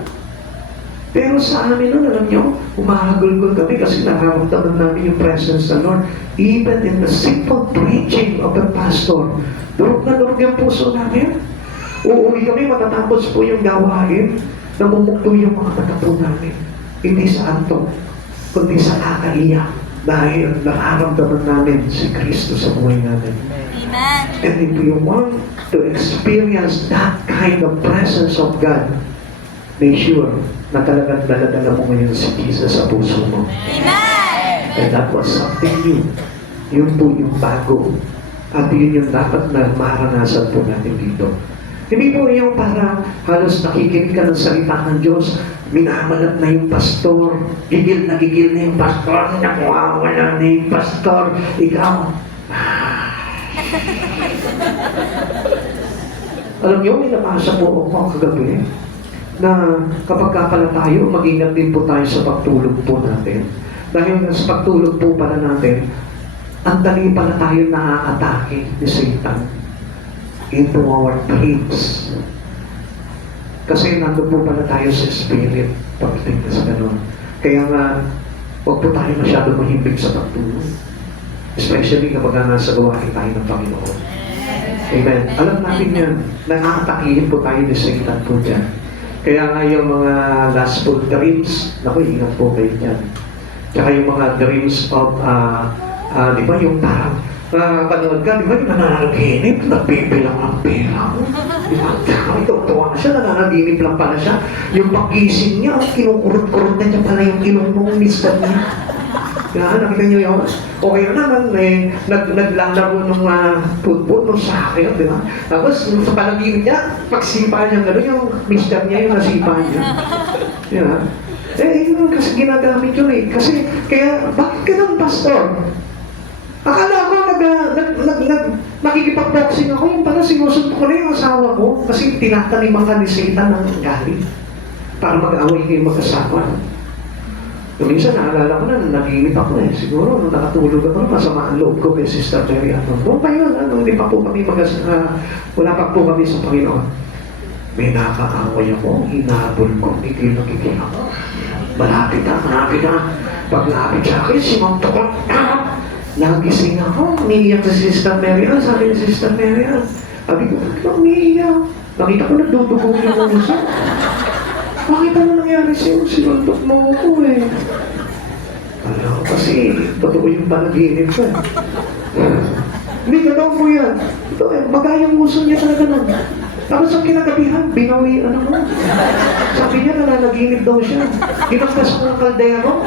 Pero sa amin nun, alam nyo, umahagulgol kami kasi nararamdaman namin yung presence ng Lord. Even in the simple preaching of the pastor, durog na durog yung puso namin. Uuwi kami, matatapos po yung gawain, namumukto yung mga mata po namin. Hindi sa antok, kundi sa kakaiyak dahil nararamdaman namin si Kristo sa buhay namin. Amen. And if you want to experience that kind of presence of God, make sure na talagang daladala mo ngayon si Jesus sa puso mo. Amen. And that was something new. Yun po yung bago. At yun yung dapat na maranasan po natin dito. Hindi po yung para halos nakikinig ka ng salita ng Diyos, minamalap na yung pastor, gigil na yung pastor, nakuwawala na yung pastor, ikaw. Alam niyo, may nabasa po ako kagabi na kapag pala tayo, mag-ingat din po tayo sa pagtulog po natin. Dahil sa pagtulog po pala natin, ang dali pala tayo na-atake ni Satan into our dreams. Kasi nandun po pala tayo sa spirit pagdating na sa ganun. Kaya nga, huwag po tayo masyado mahimbing sa pagtulog. Especially kapag nasa gawain tayo ng Panginoon. Amen. Alam natin yan, nakakatakihin po tayo ni Satan po dyan. Kaya nga yung mga lustful dreams, naku, ingat po kayo dyan. Tsaka yung mga dreams of, di ba, yung parang Panood ka, di ba yung nananaginip, nagpipilang ng pera. Di ba? Ito, tuwa na siya, nananaginip lang pala siya. Yung pag-gising niya, kinukurot-kurot na niya pala yung ilong ng mister niya. Yan, nakita niyo yun? Okay na naman, naglalaro ng football ng sakit, di ba? Tapos, sa panaginip niya, pagsipa niya, gano'n yung mister niya, yung nasipa niya. Yan. Yun kasi ginagamit yun eh. Kasi, kaya, bakit ka ng pastor? Akala ko nakikipag-boxing ako, yung pala sinusunod ko na yung asawa ko kasi tinataniman ka ni Satan ng galit para mag-away kayo mag-asawa. So, minsan naalala ko na, naginip ako eh. Siguro, nung nakatulog ako, masama ang loob ko kay Sister Terry. Doon pa yun, hindi pa po kami wala pa po kami sa Panginoon. May nakaaway ako, hinabol ko, kikil ako. Malapit na. Paglapit sa akin, simantok ko. Nagising ako, umiiyak na si Sister Mary Ann. Sabi ni Sister Mary Ann, sabi ko, bakit ba umiiyak? Nakita ko nagdudugo yung uso. Bakit ano nangyari sa'yo? Sinuntok mo ako eh. Alam ko kasi, totoo yung panaginip ko eh. Hindi, totoo po yan. Ito eh, magayang uso niya talaga nun. Tapos ang kinagabihan, binawian ako. Sabi niya, nananaginip daw siya. Ginagpas ko ng kaldero.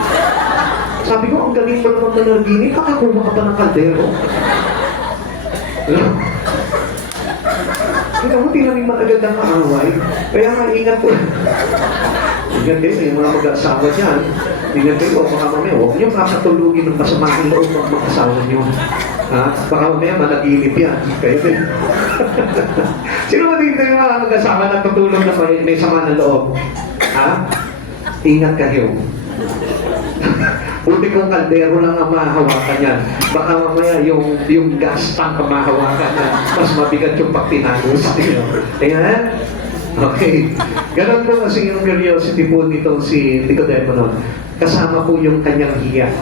Sabi ko, ang galing mo naman mananaginip, nakakuha ka pa ng kaldero. Kaya mo, tinaning matagad ang kaaway. Kaya nga, ingat po. Ingat kayo, yung mga mag-asawa dyan. Ingat kayo, baka mamaya, huwag niyo kakatulugin ng masamahin loob ng mag-asawa niyo. Ha? Baka mamaya, managinip yan. Kayo din. Sino ba din yung mga mag-asawa na tutulog na may sama ng loob? Ha? Ingat kayo. Buti kong kaldero lang ang mahahawakan yan. Baka mamaya yung gas tank ang mahahawakan yan. Mas mabigat yung pagtinagos. Ayan? Okay. Ganon po kasi yung curiosity po nitong si Nicodemo nun. Kasama po yung kanyang hiya.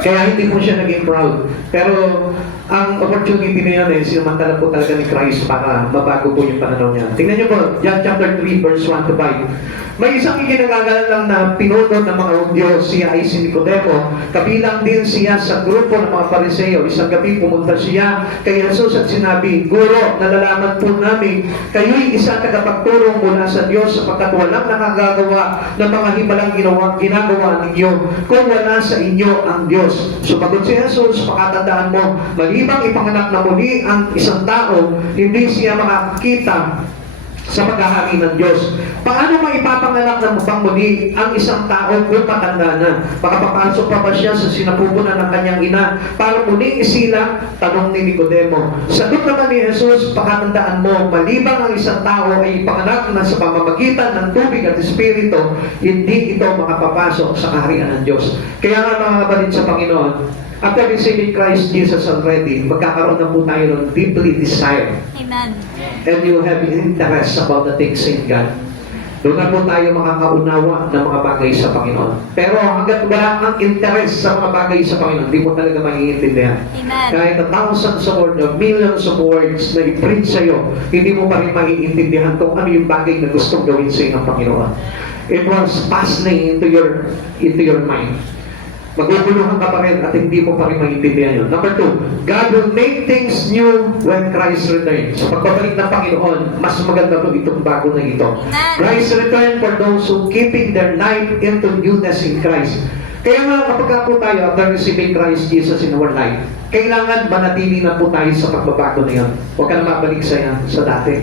Kaya hindi po siya naging proud. Pero ang opportunity na yun sinamantala po talaga ni Christ para mabago po yung pananaw niya. Tingnan niyo po, John chapter 3, verse 1 to 5. May isang ikinagagal lang na pinuno ng mga Hudyo, siya ay si Nicodemo. Kabilang din siya sa grupo ng mga Pariseo. Isang gabi pumunta siya kay Jesus at sinabi, Guro, nalalaman po namin, kayo'y isang tagapagturo mula sa Diyos sapagkat walang nakagagawa ng mga himalang ginagawa ninyo kung wala sa inyo ang Diyos. Sumagot si Jesus, pakatandaan mo, malibang ipanganak na muli ang isang tao, hindi siya makakita sa paghahari ng Diyos. Paano maipapanganak ng bang muli ang isang tao kung matanda na? Makapapasok pa ba siya sa sinapupunan ng kanyang ina para muling isilang? Tanong ni Nicodemo. Sagot naman ni Jesus, pakatandaan mo, malibang ang isang tao ay ipanganak na sa pamamagitan ng tubig at espiritu, hindi ito makapapasok sa kaharian ng Diyos. Kaya nga mga kapatid sa Panginoon, after receiving Christ Jesus already, magkakaroon na po tayo ng deeply desire. Amen. And you have interest about the things in God. Doon na po tayo makakaunawa ng mga bagay sa Panginoon. Pero hanggat wala kang interest sa mga bagay sa Panginoon, hindi mo talaga maiintindihan. Amen. Kahit thousands of words, millions of words na i-preach sa'yo, hindi mo pa rin maiintindihan kung ano yung bagay na gustong gawin sa ng Panginoon. It was passing into your mind. Maguguluhan ka pa rin at hindi mo pa rin maintindihan yun. Number 2, God will make things new when Christ returns. Sa pagbabalik ng Panginoon, mas maganda po itong bago na ito. Christ return for those who keeping their life into newness in Christ. Kaya nga kapag po tayo after receiving Christ Jesus in our life, kailangan manatili na po tayo sa pagbabago na yun. Huwag ka na mabalik sa dati.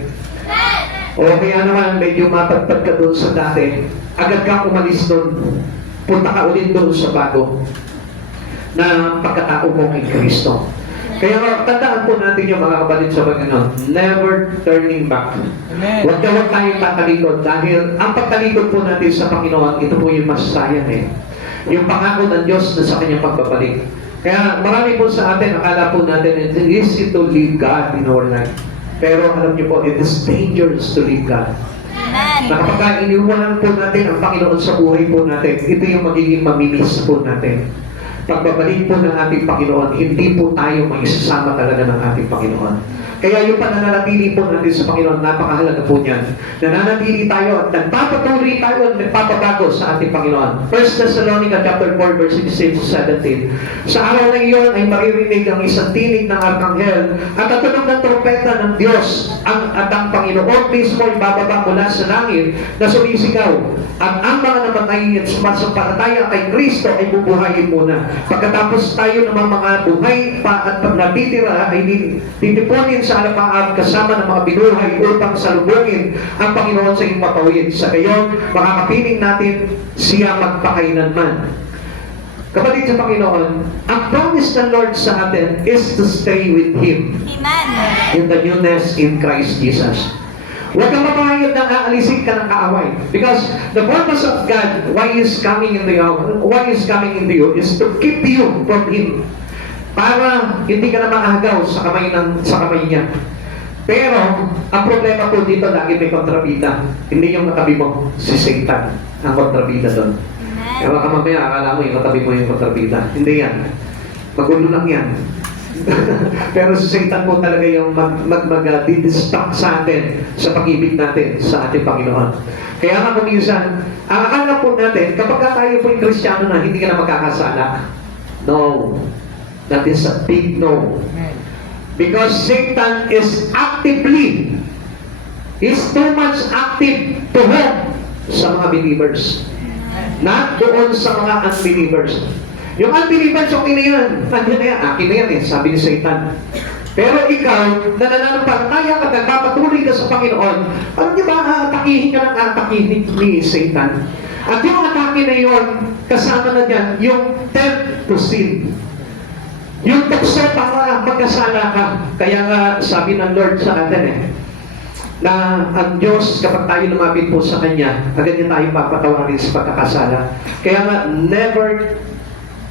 O kaya naman medyo mapagpag ka doon sa dati, agad ka umalis doon. Punta ka ulit doon sa bago na pagkatao mo kay Kristo. Kaya tandaan po natin yung mga kapatid sa Panginoon, never turning back. Amen. Huwag tayong tatalikod dahil ang pagtalikod po natin sa Panginoon, ito po yung mas sayang yung pangako ng Diyos na sa kanyang pagbabalik. Kaya marami po sa atin, akala po natin, it's easy to leave God in our life. Pero alam niyo po, it is dangerous to leave God. Na kapag iniwanan po natin ang Panginoon sa buhay po natin, ito yung magiging mamimiss po natin. Pagbabalik po ng ating Panginoon, hindi po tayo maisasama talaga ng ating Panginoon. Kaya yung pananatili po natin sa Panginoon, napakahalaga po niyan. Nananatili tayo at nagpapatuloy tayo at nagpapabago sa ating Panginoon. 1 Thessalonica chapter 4 verse 16 to 17. Sa araw na iyon ay maririnig ang isang tinig ng arkanghel at ang tunog ng trompeta ng Diyos at ang Panginoon mismo ay bababa mula sa langit na sumisigaw. At ang mga namatay at sumasampalataya kay Kristo ay bubuhayin muna. Pagkatapos tayo ng mga buhay pa at pag natitira ay titipunin sa alapaap kasama ng mga binuhay upang salubungin ang Panginoon sa ipapawid. Sa gayon, makakapiling natin siya magpakailanman. Kapatid sa Panginoon, ang promise ng Lord sa atin is to stay with Him Amen. in the newness in Christ Jesus. Huwag kang mapahayag na aalisin ka ng kaaway. Because the purpose of God, why is coming into you, is to keep you from Him. Para hindi ka na maagaw sa kamay niya. Pero, ang problema po dito, lagi may kontrabida. Hindi yung katabi mo, si Satan ang kontrabida doon. Kaya baka mamaya, akala mo yung katabi mo yung kontrabida. Hindi yan. Magulo lang yan. Pero si Satan po talaga yung mag-distract sa atin sa pag-ibig natin sa ating Panginoon. Kaya nga kung minsan, ang akala po natin, kapag tayo po yung Kristiyano na, hindi ka na magkakasala. No. That is a big no. Because Satan is too much active to help sa mga believers. Not doon sa mga unbelievers. Yung unbelievers, okay na yan. Nandiyan na yan. Akin na yan eh, sabi ni Satan. Pero ikaw, na nananampalataya ka, nagpapatuloy ka sa Panginoon, alam niyo ba, atakihin ka ng atakihin ni Satan? At yung atake na yun, kasama na dyan, yung tempt to sin. Yung tukso para magkasala ka. Kaya nga, sabi ng Lord sa atin na ang Diyos, kapag tayo lumapit po sa Kanya, agad niya tayo papatawarin sa pagkakasala. Kaya nga, never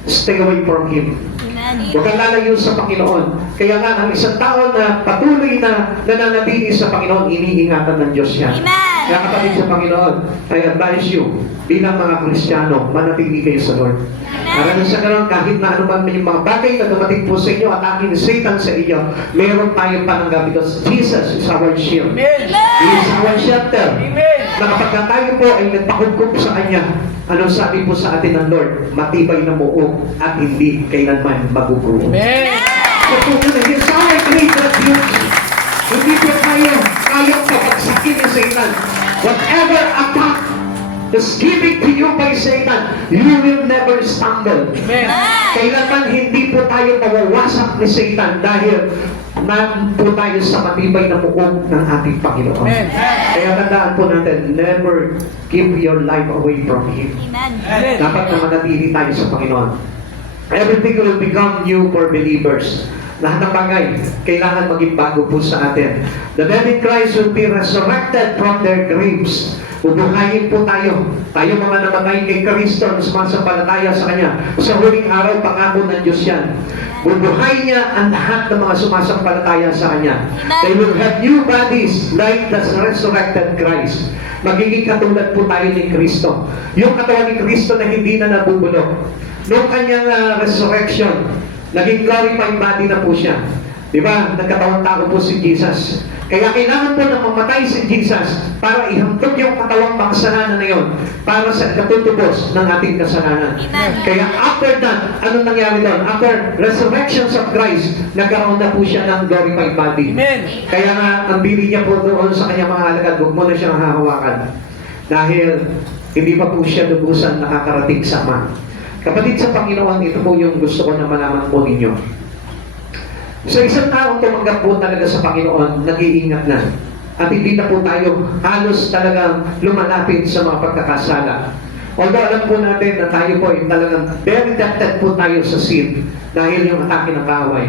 stay away from Him. Amen. Huwag kang lalayo sa Panginoon. Kaya nga, ang isang tao na patuloy na nananatili sa Panginoon, iniingatan ng Diyos yan. Amen. Kaya kapatid sa Panginoon, I advise you, bilang mga Kristiyano, manatili kayo sa Lord. Para sa ganun, kahit na ano man yung mga bagay na dumating po sa inyo at aking Satan sa inyo, meron tayong pananggap because Jesus is our shield. Amen. He is our shelter. Amen. Na kapag tayo po ay nagpakugkop sa Kanya, ano sabi po sa atin ng Lord? Matibay na muog at hindi kailanman magugulo. Amen. So po yun, it is our great refuge. Hindi po tayo kayang kapagsakin ni Satan. Whatever attack is given to you by Satan, you will never stumble. Amen. Kailanman hindi po tayo mawawasak ni Satan dahil nan po tayo sa matibay na muog ng ating Panginoon. Amen. Kaya tandaan po natin, never give your life away from Him. Amen. Dapat na manatili tayo sa Panginoon. Everything will become new for believers. Lahat ng bagay, kailangan maging bago po sa atin. The dead in Christ will be resurrected from their graves. Bubuhayin po tayo. Tayo mga namatay kay Kristo na sumasampalataya sa Kanya. Sa huling araw, pangako ng Diyos yan. Bubuhay niya ang lahat ng mga sumasampalataya sa Kanya. They will have new bodies like the resurrected Christ. Magiging katulad po tayo ni Kristo. Yung katawan ni Kristo na hindi na nabubulok. Noong Kanyang resurrection, naging glorified body na po siya. Diba? Nagkatawang tao po si Jesus. Kaya kailangan po na mamatay si Jesus para ihantog yung katawang makasalanan na yun para sa katutubos ng ating kasalanan. Amen. Kaya after that, ano nangyari doon? After resurrections of Christ, nagkaroon na po siya ng glorified body. Amen. Kaya nga, ang bili niya po doon sa kanyang mga alagad, huwag mo na siyang hahawakan. Dahil hindi pa po siya lubusan nakakarating sa Ama. Kapatid sa Panginoon, ito po yung gusto ko na malaman po ninyo. Sa isang taong tumanggap po talaga sa Panginoon, nag-iingat na. At hindi na po tayo halos talagang lumalapit sa mga pagkakasala. Although alam po natin na tayo po ay talagang very tempted po tayo sa sin dahil yung atake ng kaaway.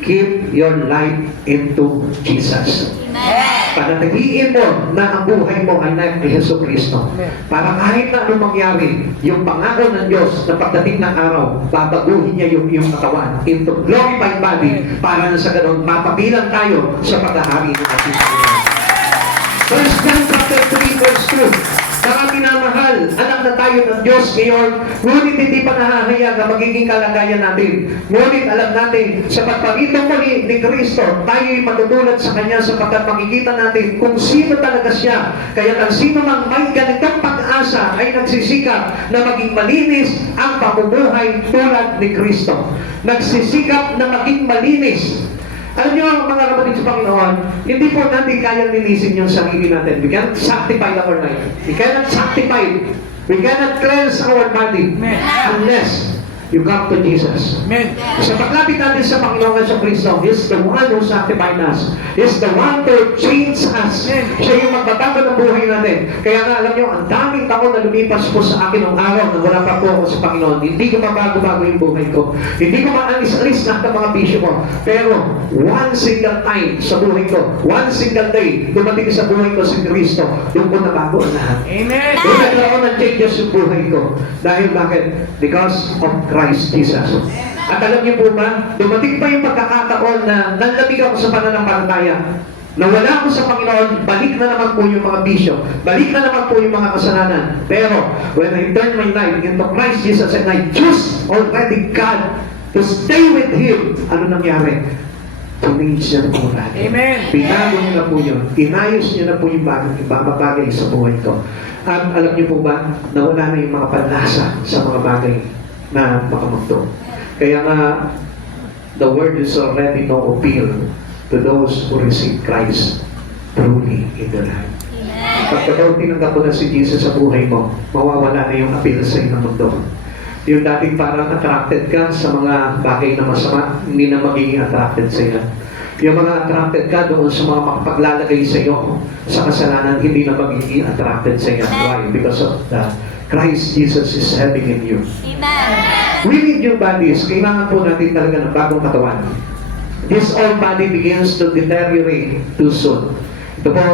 Keep your life into Jesus. Amen. Panatiliin mo na ang buhay mo ay na kay Hesus Kristo. Para kahit na anong mangyari, yung pangako ng Diyos na pagdating ng araw, babaguhin niya yung iyong katawan into glorified body para na sa ganun, mapabilang tayo sa paghahari ng ating Panginoon. 1 John chapter 3 verse 2. Mga minamahal, anak na tayo ng Diyos ngayon, ngunit hindi pa nahahayag ang magiging kalagayan natin. Ngunit alam natin, sa pagpagitang muli ni Kristo, tayo'y matutulad sa Kanya sapagkat makikita natin kung sino talaga siya. Kaya ang sino mang may ganitong pag-asa ay nagsisikap na maging malinis ang pamumuhay tulad ni Kristo. Nagsisikap na maging malinis. Alam niyo mga kapatid sa Panginoon, hindi po natin kayang linisin yung sarili natin. We cannot sanctify our life. We cannot sanctify. We cannot cleanse our body unless you come to Jesus. Amen. Sa paglapit natin sa Panginoon sa Kristo, He's the one who sanctified us. He's the one to change us. Siya yung magbabago ng buhay natin. Kaya nga alam niyo, ang daming taon na lumipas po sa akin ng araw na wala pa po ako sa Panginoon. Hindi ko mabago-bago yung buhay ko. Hindi ko maalis-alis lahat ng mga bisyo ko. Pero one single time sa buhay ko, one single day, dumating sa buhay ko si Kristo, doon ko nabago ang lahat. Amen. Doon nagkaroon ng changes yung buhay ko. Dahil bakit? Because of Christ Jesus. At alam niyo po ba, dumating pa yung pagkakataon na nanlamig ako sa pananampalataya. Nawala ako sa Panginoon, balik na naman po yung mga bisyo. Balik na naman po yung mga kasalanan. Pero, when I turn my life into Christ Jesus and I choose already God to stay with Him, ano nangyari? Tumingi siya po natin. Amen. Binago niya na po yun. Inayos niya na po yung bagay sa buhay ko. At alam niyo po ba, nawala na yung mga panlasa sa mga bagay na makamagto. Kaya nga, the word is already no appeal to those who receive Christ truly in their life. Pagka daw tinanggap mo na si Jesus sa buhay mo, mawawala na yung appeal sa ng mundo. Yung dating parang attracted ka sa mga bagay na masama, hindi na magiging attracted sa iyo. Yung mga attracted ka doon sa mga makapaglalagay sa iyo sa kasalanan, hindi na magiging attracted sa iyo. Why? Because of the Christ Jesus is having in you. Amen. We need your bodies. Kailangan po natin talaga ng bagong katawan. This old body begins to deteriorate too soon. Ito po,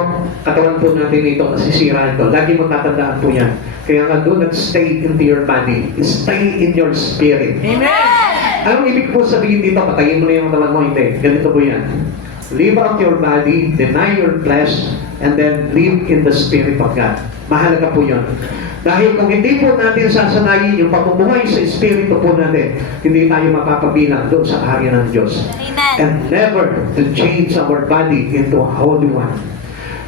katawan po natin ito, nasisira ito. Lagi mo tatandaan po yan. Kaya nga, do not stay into your body. Stay in your spirit. Amen. Anong ibig po sabihin dito? Patayin mo na yung katawan mo. Hindi. Ganito po yan. Live out your body, deny your flesh, and then live in the Spirit of God. Mahalaga po yun. Dahil kung hindi po natin sasanayin yung pamumuhay sa Espiritu po natin, hindi tayo mapapabilang doon sa area ng Diyos. Amen. And never to change our body into a holy one.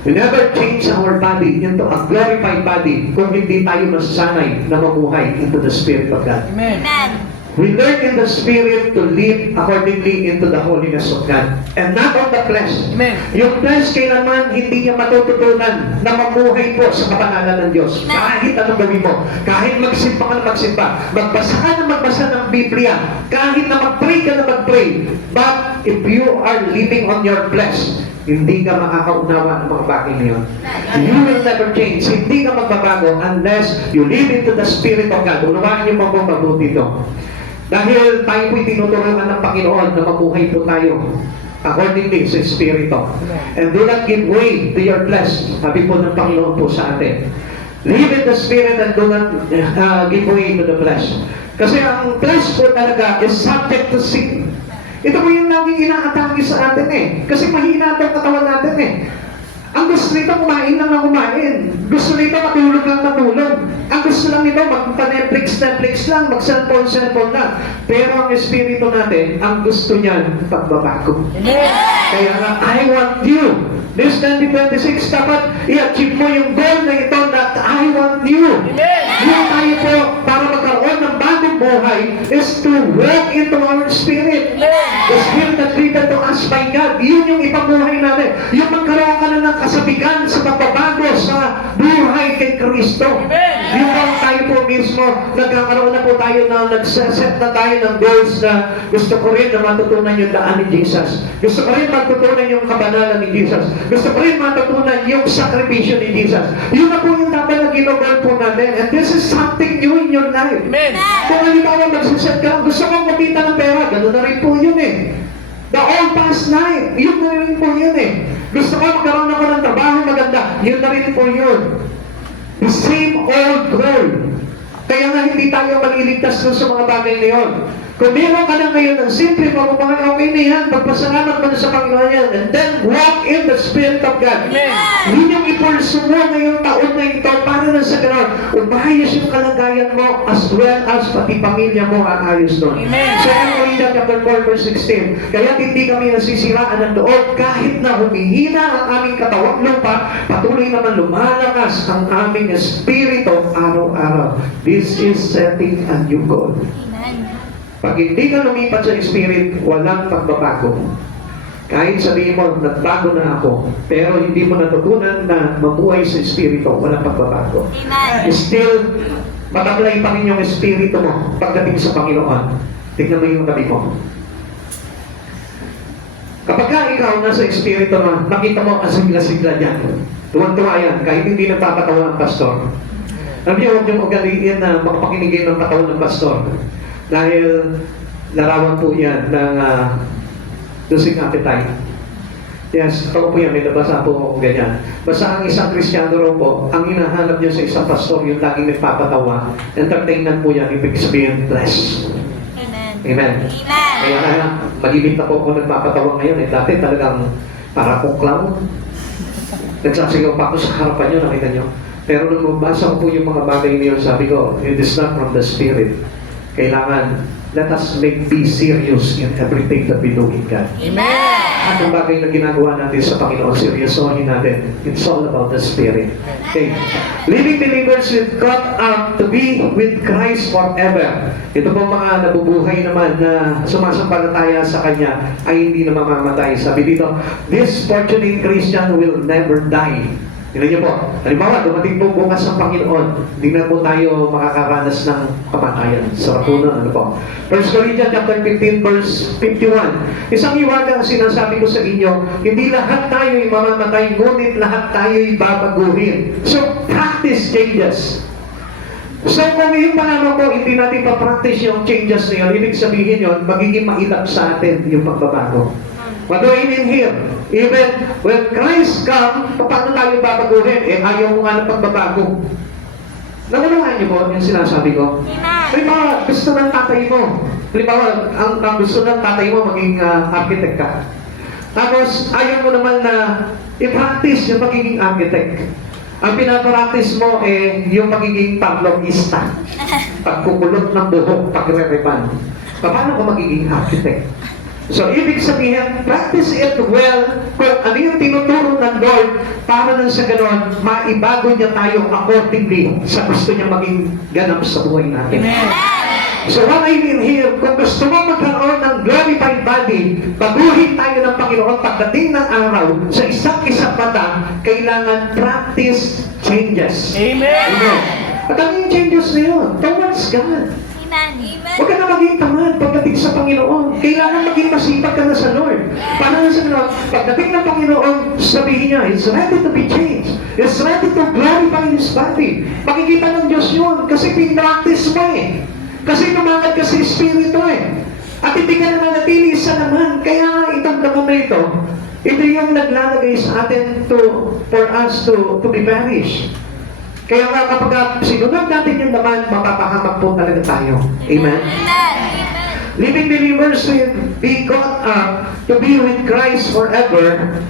We never change our body into a glorified body kung hindi tayo masasanay na mamuhay into the Spirit of God. Amen. Amen. We learn in the Spirit to live accordingly into the holiness of God. And not on the flesh. Amen. Yung flesh kailanman hindi niya matututunan na mamuhay po sa kapanalan ng Diyos. Amen. Kahit anong gawin mo. Kahit magsimba ka na magsimba. Magbasa ka na magbasa ng Biblia. Kahit na mag-pray ka na mag-pray. But if you are living on your flesh, hindi ka makakaunawa ng mga bagay na yun. You will never change. Hindi ka magbabago unless you live into the Spirit of God. Unawaan niyo po mabuti ito. Dahil tayo po'y tinuturuan ng Panginoon na mabuhay po tayo accordingly sa Espiritu. And do not give way to your flesh. Sabi po ng Panginoon po sa atin. Live in the Spirit and do not give way to the flesh. Kasi ang flesh po talaga is subject to sin. Ito po yung laging inaatake sa atin eh. Kasi mahina itong katawan natin eh. Ang gusto nito, kumain lang na kumain. Gusto nito, matulog lang matulog. Ang gusto lang nito, magpa-Netflix lang, mag-cellphone lang. Pero ang espiritu natin, ang gusto niyan, pagbabago. Amen. Kaya nga, I want you. This 2026, dapat i-achieve mo yung goal na ito na I want you. Amen. Yung tayo po, para magkaroon ng bagong buhay, is to walk into our spirit. The spirit that given to us by God. Yun yung ipabuhay natin. Yung magkaroon ka na ng kasabigan sa pagbabago sa buhay kay Kristo. Yung po tayo po mismo, nagkakaroon na po tayo na nagsaset na tayo ng goals na gusto ko rin na matutunan yung daan ni Jesus. Gusto ko rin matutunan yung kabanalan ni Jesus. Gusto ko rin matutunan yung sakripisyo ni Jesus. Yun na po yung dapat na ginagawa po natin. And this is something new in your life. Amen. Kung halimbawa magsaset ka, gusto kong kumita ng pera, gano'n na rin po yun eh. The old past life, yun na rin po yun eh. Gusto ko magkaroon ako ng trabaho maganda, yun na rin po yun. The same old goal. Kaya nga hindi tayo maliligtas sa mga bagay na yun. Kung meron ka na ngayon ng simple pagpapakita, okay na yan, pagpasalamat mo na sa Panginoon yan, and then walk in the Spirit of God. Amen. Yun yung ipulso mo ngayong taon na ito, para na sa gano'n, umayos yung kalagayan mo, as well as pati pamilya mo aayos doon. Amen. 2 Corinthians chapter 4, verse 16, kaya hindi kami nasisiraan ng loob, kahit na humihina ang aming katawang lupa, patuloy naman lumalakas ang aming espiritu araw-araw. This is setting a new goal. Amen. Pag hindi ka lumipat sa Spirit, walang pagbabago. Kahit sabihin mo, nagbago na ako, pero hindi mo natutunan na mabuhay sa Espiritu, walang pagbabago. Amen. Still, mataglay pa rin yung Espiritu mo pagdating sa Panginoon. Tignan mo yung tabi mo. Kapag ka ikaw nasa Espiritu mo, makita mo ang sigla-sigla niyan. Tuwan-tuwa yan, kahit hindi nagpapatawa ang pastor. Alam niyo, huwag niyong ugaliin na makapakinigin ng katawan ng pastor. Dahil larawan po yan ng losing appetite. Yes, ako po yan, may nabasa po akong ganyan. Basta ang isang Kristiyano raw po, ang hinahanap niyo sa isang pastor, yung laging nagpapatawa, entertainment po yan, ibig sabihin, bless. Amen. Amen. Amen. Kaya na, mag-ibig na po ako nagpapatawa ngayon. Dati talagang para kong clown. Nagsasigaw pa ako sa harapan niyo, nakita niyo. Pero nung mabasa ko po yung mga bagay niyo, sabi ko, it is not from the Spirit. Kailangan, let us be serious in everything that we do in God. Amen. At ang bagay na ginagawa natin sa Panginoon, seryosohin natin. It's all about the Spirit. Okay. Living believers with God to be with Christ forever. Ito po mga nabubuhay naman na sumasampalataya sa Kanya ay hindi na mamamatay. Sabi dito, this fortunate Christian will never die. Tingnan niyo po, halimbawa, dumating po bukas ang Panginoon, hindi na po tayo makakaranas ng kamatayan. Sa ratunan, ano po? 1 Corinthians chapter 15, verse 51. Isang iwaga ang sinasabi ko sa inyo, hindi lahat tayo ay mamamatay, ngunit lahat tayo ay babaguhin. So, practice changes. So, kung yung pananaw ko, hindi natin pa-practice yung changes na yun, ibig sabihin yun, magiging mailap sa atin yung pagbabago. What do I mean here? Even when Christ come, paano tayo babaguhin? Eh, ayaw mo nga ng pagbabago. Nagunahan niyo po yung sinasabi ko? Halimbawa, gusto ng tatay mo. Halimbawa, ang gusto ng tatay mo maging architect ka. Tapos, ayaw mo naman na i-practice yung magiging architect. Ang pinapractice mo eh, yung magiging paglogista. Pagkukulot ng buhok, pagre-reban. Paano ka magiging architect? So, ibig sabihin, practice it well kung ano yung tinuturo ng Lord para nang sa ganon, maibago niya tayo accordingly sa gusto niya maging ganap sa buhay natin. Amen. So, what I mean here, kung gusto mo magkaroon ng glorified body, baguhin tayo ng Panginoon pagdating ng araw, sa isang mata, kailangan practice changes. Amen. Amen. At ano yung changes na yun? Towards God. Amen. Huwag ka na maging tamad pagdating sa Panginoon. Kailangan maging masipag ka na sa Lord. Para na sa Lord, pagdating ng Panginoon, sabihin niya, it's ready to be changed. It's ready to glorify His body. Makikita ng Diyos yun kasi pinractice mo eh. Kasi lumakad ka sa Espiritu eh. At hindi ka na nanatili sa laman. Kaya itong laman na ito yung naglalagay sa atin for us to be perished. Kaya nga kapag sinunod natin yung laman, mapapahamak po talaga tayo. Amen? Living believers will be caught up to be with Christ forever.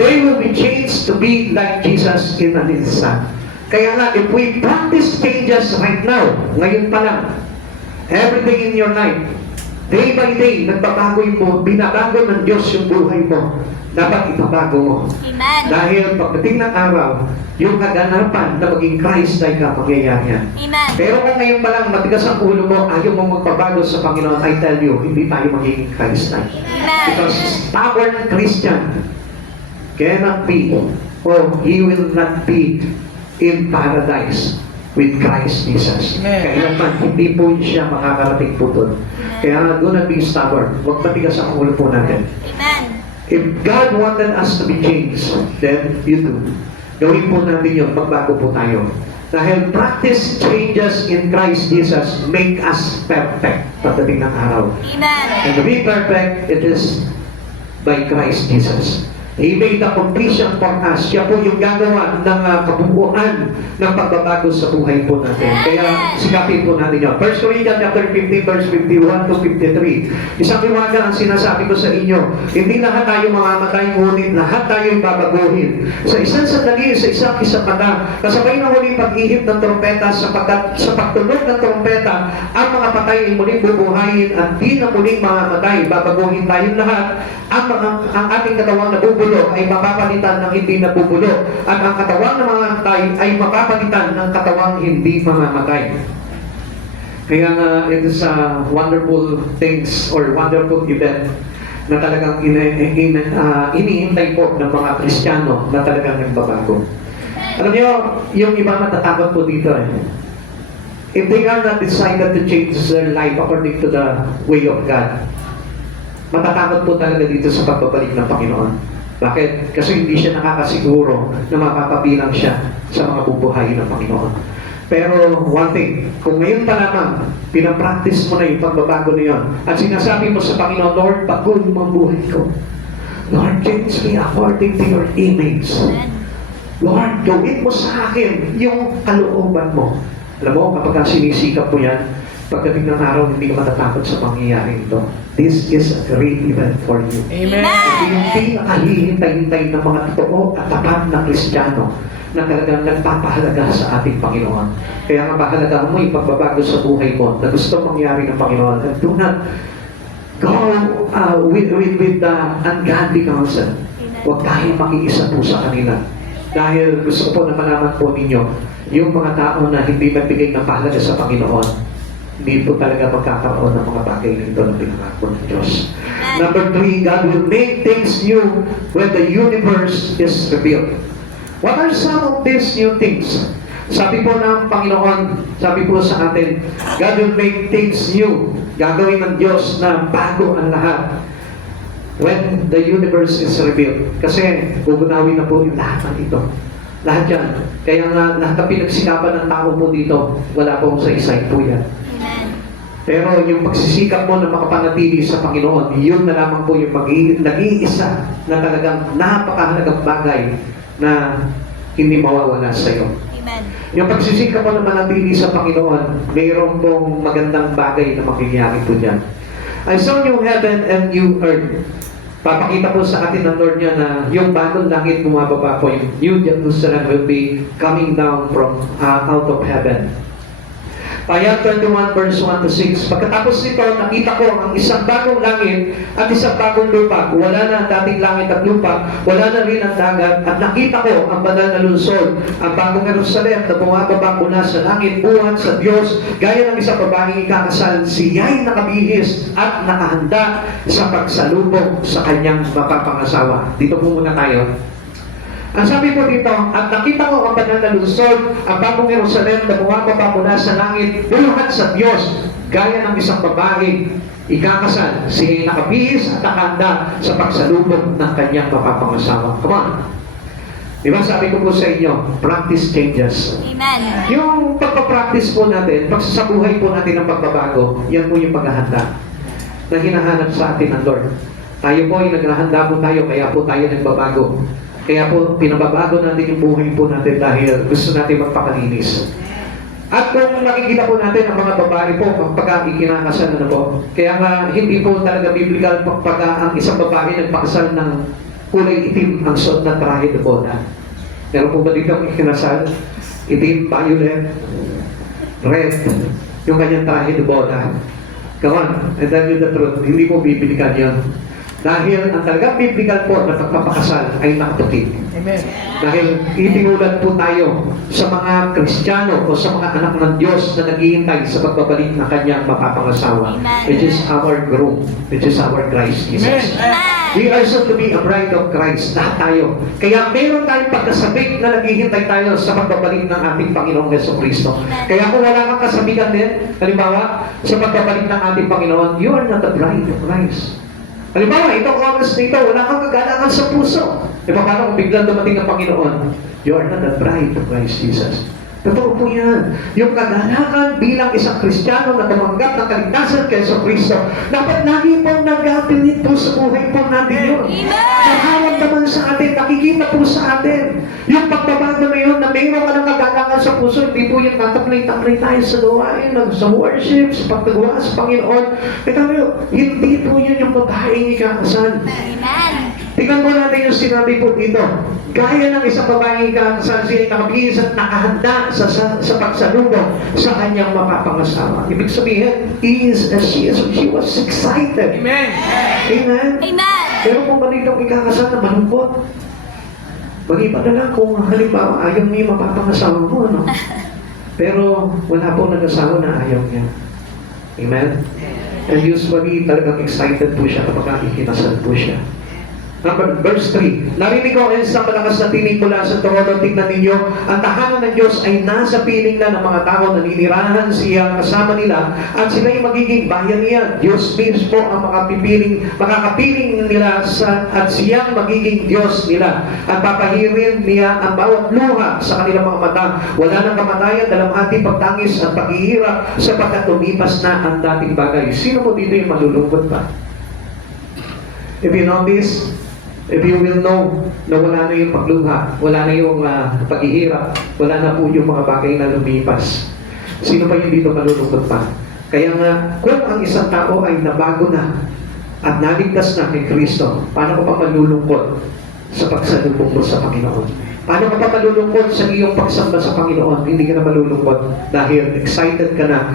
They will be changed to be like Jesus in an instant. Kaya nga, if we practice changes right now, ngayon pa lang, everything in your life, day by day, nagbabago mo, binabago ng Diyos yung buhay mo. Dapat ipabago mo. Amen. Dahil pagdating ng araw, yung kaganapan na maging Christ-like ka, mangyayari yan. Amen. Pero kung ngayon pa lang matigas ang ulo mo, ayaw mo magpabago sa Panginoon, I tell you, hindi tayo magiging Christ-like. Amen. Because stubborn Christian cannot be, or he will not be in paradise with Christ Jesus. Amen. Kailanman, hindi po siya makakarating po doon. Kaya do not be stubborn. Huwag matigas ang ulo po natin. Amen. If God wanted us to be changed, then you do. Gawin po natin yun, magbago po tayo. Dahil practice changes in Christ Jesus make us perfect pagdating ng araw. Amen. And to be perfect, it is by Christ Jesus. He made the completion for us. Siya po yung gagawa ng kabuuan ng pagbabago sa buhay po natin. Kaya sikapin po natin yun. 1 Corinthians chapter 15, verse 51 to 53. Isang iwaga ang sinasabi ko sa inyo, hindi lahat tayo mamamatay, ngunit lahat tayo babaguhin. Sa isang sandali, sa isang kisapata, kasabay ng huling pag-ihip ng trompeta, sapagkat sa pagtunog ng trompeta, ang mga patay ay muling bubuhayin at di na muling mamamatay. Babaguhin tayong lahat. Ang ating katawang nabubulo ay mapapalitan ng hindi nabubulo. At ang katawang na mamamatay ay mapapalitan ng katawang hindi mamamatay. Kaya nga, it is a wonderful things or wonderful event na talagang iniintay po ng mga Kristiyano na talagang nagbabago. Alam niyo, yung iba natatakot po dito eh. If they are not decided to change their life according to the way of God, matatakot po talaga dito sa pagbabalik ng Panginoon. Bakit? Kasi hindi siya nakakasiguro na mapapabilang siya sa mga bubuhayin ng Panginoon. Pero one thing, kung ngayon pa lamang, pinapractice mo na yung pagbabago na yun, at sinasabi mo sa Panginoon, Lord, baguhin mo ang buhay ko. Lord, change me according to your image. Lord, gawin mo sa akin yung kalooban mo. Alam mo, kapag sinisikap mo yan, pagdating ng araw, hindi ka matatakot sa pangyayari ito. This is a great event for you. Amen. Ito yung pinakahihintay-hintay ng mga totoo at tapat na Kristiyano na talagang nagpapahalaga sa ating Panginoon. Kaya nga mahalaga mo yung pagbabago sa buhay mo na gusto mangyari ng Panginoon. And do not go with the ungodly counsel. Huwag tayong makiisa po sa kanila. Dahil gusto ko po na malaman po ninyo, yung mga tao na hindi magbigay ng pahalaga sa Panginoon, hindi po talaga magkakaroon ng mga bagay nito na pinangako ng Diyos. Number 3, God will make things new when the universe is revealed. What are some of these new things? Sabi po ng Panginoon, sabi po sa atin, God will make things new. Gagawin ng Diyos na bago ang lahat when the universe is revealed. Kasi bugunawin na po yung lahat ng ito. Lahat yan. Kaya nga, lahat ng pinagsikapan ng tao po dito, wala pong sa isay po yan. Pero yung pagsisikap mo na makapanatili sa Panginoon, yun na lamang po yung nag-iisa na talagang napakahalagang bagay na hindi mawawala sa iyo. Amen. Yung pagsisikap mo na manatili sa Panginoon, mayroon pong magandang bagay na mangyayari po dyan. I saw new heaven and new earth. Papakita po sa atin ng Lord niya na yung bagong langit bumababa po, yung New Jerusalem will be coming down from out of heaven. Payag 21 verse 1 to 6. Pagkatapos nito, nakita ko ang isang bagong langit at isang bagong lupa. Wala na ang dating langit at lupa, wala na rin ang dagat, at nakita ko ang banal na lungsod, ang bagong Jerusalem na bumababa mula sa langit, buhat sa Diyos, gaya ng isang babaeng ikakasal. Siya'y nakabihis at nakahanda sa pagsalubong sa kanyang mapapangasawa. Dito po muna tayo. Ang sabi po dito, at nakita ko ang banal na lungsod, ang bagong Jerusalem na bumababa mula sa langit, buhat sa Diyos, gaya ng isang babae, ikakasal. Siya'y nakabihis at nakahanda sa pagsalubong ng kanyang mapapangasawa. Come on. Diba sabi ko po sa inyo, practice changes. Amen. Yung pagpapractice po natin, pagsasabuhay po natin ng pagbabago, yan po yung paghahanda na hinahanap sa atin ng Lord. Tayo po ay naghahanda po tayo, kaya po tayo nagbabago. Kaya po, pinababago natin yung buhay po natin dahil gusto natin magpakalinis. At kung nakikita po natin ang mga babae po, pagka ikinakasal na po, kaya nga hindi po talaga biblical pagka ang isang babae nagpakasal ng kulay itim ang suot na trahe de boda. Meron po ba dito ang ikinasal? Itim, violet, red, yung kanyang trahe de boda. Come on, and tell you the truth, hindi po biblical yun. Dahil ang talagang biblical po na pagpapakasal ay nakaputi. Amen. Dahil itinulad po tayo sa mga Kristiyano o sa mga anak ng Diyos na naghihintay sa pagbabalik ng kanyang mapapangasawa, which is our groom, which is our Christ Jesus. Amen. We are so to be a bride of Christ, lahat tayo. Kaya meron tayong pagkasabik na naghihintay tayo sa pagbabalik ng ating Panginoong Jesucristo. Kaya kung wala kang kasabikan din, halimbawa, sa pagbabalik ng ating Panginoon, you are not the bride of Christ. Halimbawa, itong oras na ito, wala kang kagalangan sa puso. E paano kung biglang dumating ang Panginoon? You are not the bride of Christ Jesus. Totoo po yan. Yung kagalakan bilang isang Kristiyano na tumanggap ng kaligtasan kay Yesu Kristo, dapat lagi po nag-apilit po sa buhay po natin yun. Nakaramdaman sa atin, nakikita po sa atin. Yung pagbabago na yun, na mayroon ka ng kagalakan sa puso, hindi po yung tataplay-taplay tayo sa gawain, sa worship, sa pagtagawa sa Panginoon. Kaya hindi po yun yung babaeng ikakasal. Amen. Tingnan mo natin yung sinabi po dito. Gaya ng isang babaeng ikakasal, siya ay nakabihis at nakahanda sa pagsalubong sa kanyang mapapangasawa. Ibig sabihin, she was excited. Amen. Amen? Amen. Pero kung ganitong ikakasal na malungkot, mag-iba na lang kung halimbawa ayaw niya yung mapapangasawa mo, ano? Pero wala po nag-asawa na ayaw niya. Amen? And usually, talagang excited po siya kapag ikinasal po siya. Verse 3. Narinig ko ang isang malakas na tinig mula sa trono. Tingnan ninyo, ang tahanan ng Diyos ay nasa piling na ng mga tao. Naninirahan siya kasama nila at sila ay magiging bayan niya. Diyos mismo ang makakapiling nila at siyang magiging Diyos nila. At papahirin niya ang bawat luha sa kanilang mga mata. Wala nang kamatayan, dalamhati, pagtangis at paghihirap sapagkat lumipas na ang dating bagay. Sino mo dito yung malulungkot pa? If you notice, if you will know na wala na yung pagluha, wala na yung paghihirap, wala na po yung mga bagay na lumipas. Sino pa yung dito malulungkot pa? Kaya nga, kung ang isang tao ay nabago na at naligtas na kay Kristo, paano ka pa malulungkot sa pagsalubong mo sa Panginoon? Paano ka pa malulungkot sa iyong pagsamba sa Panginoon? Hindi ka na malulungkot dahil excited ka na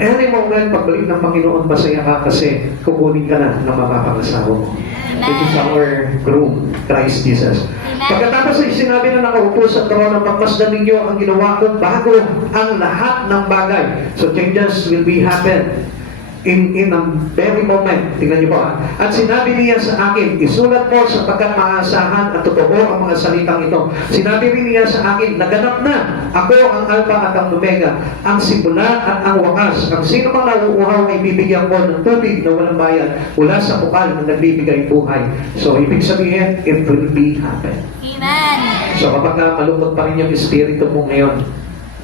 any moment pagbalik ng Panginoon, masaya ka kasi kukunin ka na ng mapapangasawa mo. It is our groom, Christ Jesus. Pagkatapos ay sinabi na nakaupo sa trono, pagmasdan ninyo ang ginawa ko bago ang lahat ng bagay. So changes will be happen in a very moment. Tingnan niyo po. At sinabi niya sa akin, isulat mo sapagkat maasahan at totoo ang mga salitang ito. Sinabi rin niya sa akin, naganap na. Ako ang Alpha at ang Omega, ang simula at ang wakas. Ang sino mang nauuhaw ay bibigyan ko ng tubig na walang bayad mula sa bukal na nagbibigay buhay. So, ibig sabihin, it will be happen. Amen. So, kapag malungkot pa rin yung espiritu mo ngayon,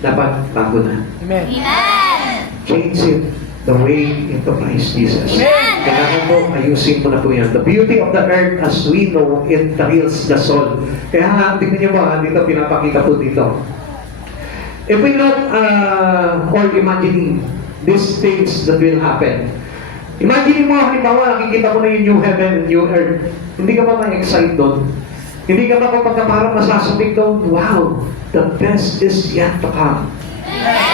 dapat bago na. Amen. Amen. Change it the way into Christ Jesus. Amen. Kailangan mo, ayusin mo na po yan. The beauty of the earth as we know, it thrills the soul. Kaya nga, tingnan niyo ba, dito pinapakita po dito. If we look or imagining these things that will happen, imagine mo, halimbawa, nakikita mo na yung new heaven and new earth. Hindi ka ba ma-excite doon? Hindi ka ba kapag parang masasabik doon, wow, the best is yet to come.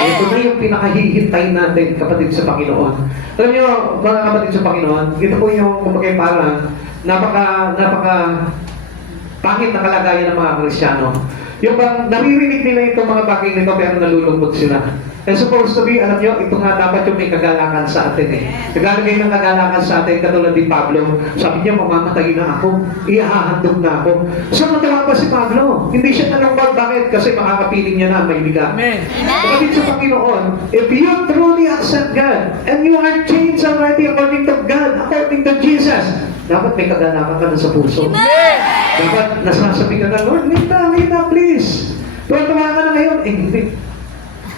Ito na yung pinakahihintay natin, kapatid sa Panginoon. Alam niyo, mga kapatid sa Panginoon, ito po yung kumagay parang napaka pangit na kalagayan ng mga Kristiyano. Yung bang naririnig nila itong mga bagay nito pero nalulungkot sila. And supposed to be, alam nyo, ito nga dapat yung may kagalakan sa atin eh. Naglalagay ng kagalakan sa atin, katulad ni Pablo. Sabi niya, mamamatay na ako, ihahandog na ako. So natawa pa si Pablo. Hindi siya nalungkot. Bakit? Kasi makakapiling niya na may biga. Amen. Kapatid sa Panginoon, if you truly accept God, and you are changed already according to God, according to Jesus, dapat may kagalakan ka na sa puso. Dapat nasasabi ka na, Lord, Lita, please. Tuwa-tuwa ka na ngayon. Eh, hindi.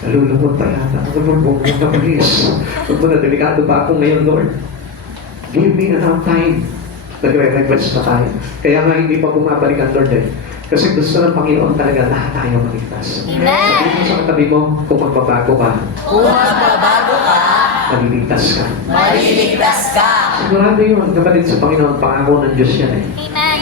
Nalulungkot pa yata. Huwag ka, please. Huwag mo na, delikado pa ako ngayon, Lord. Give me enough time. Nagre-request na tayo. Kaya nga hindi pa bumabalik ang Lord eh. Kasi gusto ng Panginoon talaga lahat tayo maligtas. Sabi mo sa katabi mo, kung magbabago ka, Kung magbabago ka, maliligtas ka. maliligtas ka. Sigurado yun, kapatid sa Panginoon, pangako ng Diyos yan eh. Amen.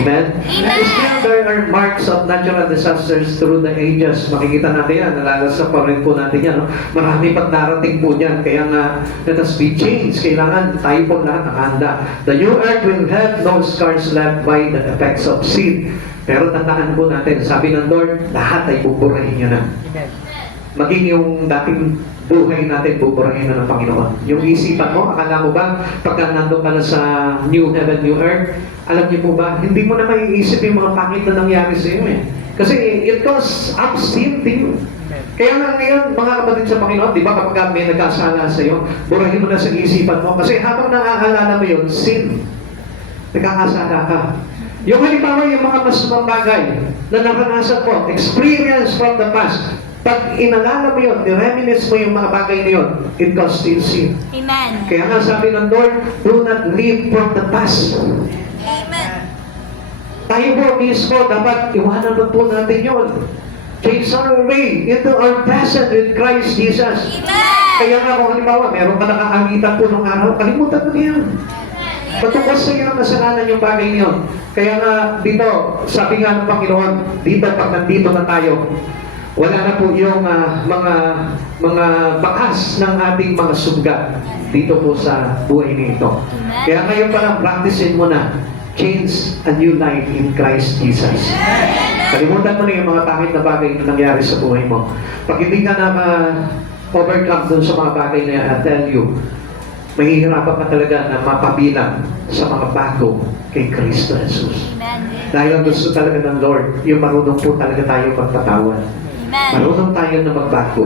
Amen? Amen. Still, there are marks of natural disasters through the ages. Makikita natin yan. Nalalasap pa rin po natin yan. No? Marami pang darating po dyan. Kaya nga, let us be changed. Kailangan tayo po lahat nakahanda. The new earth will have no scars left by the effects of sin. Pero tandaan po natin, sabi ng Lord, lahat ay buburahin niya na. Amen. Maging yung dating buhay natin, buburahin na ng Panginoon. Yung isipan mo, akala mo ba, pagka nandun ka na sa new heaven, new earth, alam niyo po ba, hindi mo na maiisip yung mga pangit na nangyari sa iyo eh. Kasi it goes up sin to you. Kaya nga ngayon, mga kapatid sa Panginoon, di ba kapag may nagkasala sa iyo, burahin mo na sa isipan mo. Kasi habang naaalala mo yun, sin. Nagkakasala ka. Yung halimbawa, yung mga mas bagay na naranasan mo, experience from the past, Pag inalala mo yun, nireminisce mo yung mga bagay na yun, it causes you sin. Amen. Kaya nga sabi ng Lord, do not live from the past. Amen. Tayo po mismo, dapat iwanan mo po natin yun. Change our way into our present with Christ Jesus. Amen. Kaya nga kung halimbawa, meron ka nakakagitan po nung araw, kalimutan mo na yan. Patungkol sa iyo ng kasalanan yung bagay niyon. Kaya nga dito, sabi nga ng Panginoon, dito pag nandito na tayo, wala na po yung mga bakas ng ating mga sugat dito po sa buhay nito. Kaya ngayon parang practicein mo na, change a new life in Christ Jesus. Kalimutan mo na yung mga pangit na bagay na nangyari sa buhay mo. Pag hindi ka na overcome dun sa mga bagay na yan, I tell you, mahihirapan ka talaga na mapabilang sa mga bago kay Kristo Jesus. Amen. Dahil ang gusto talaga ng Lord, yung marunong po talaga tayo magpatawad. Amen. Marunong tayo na magbago.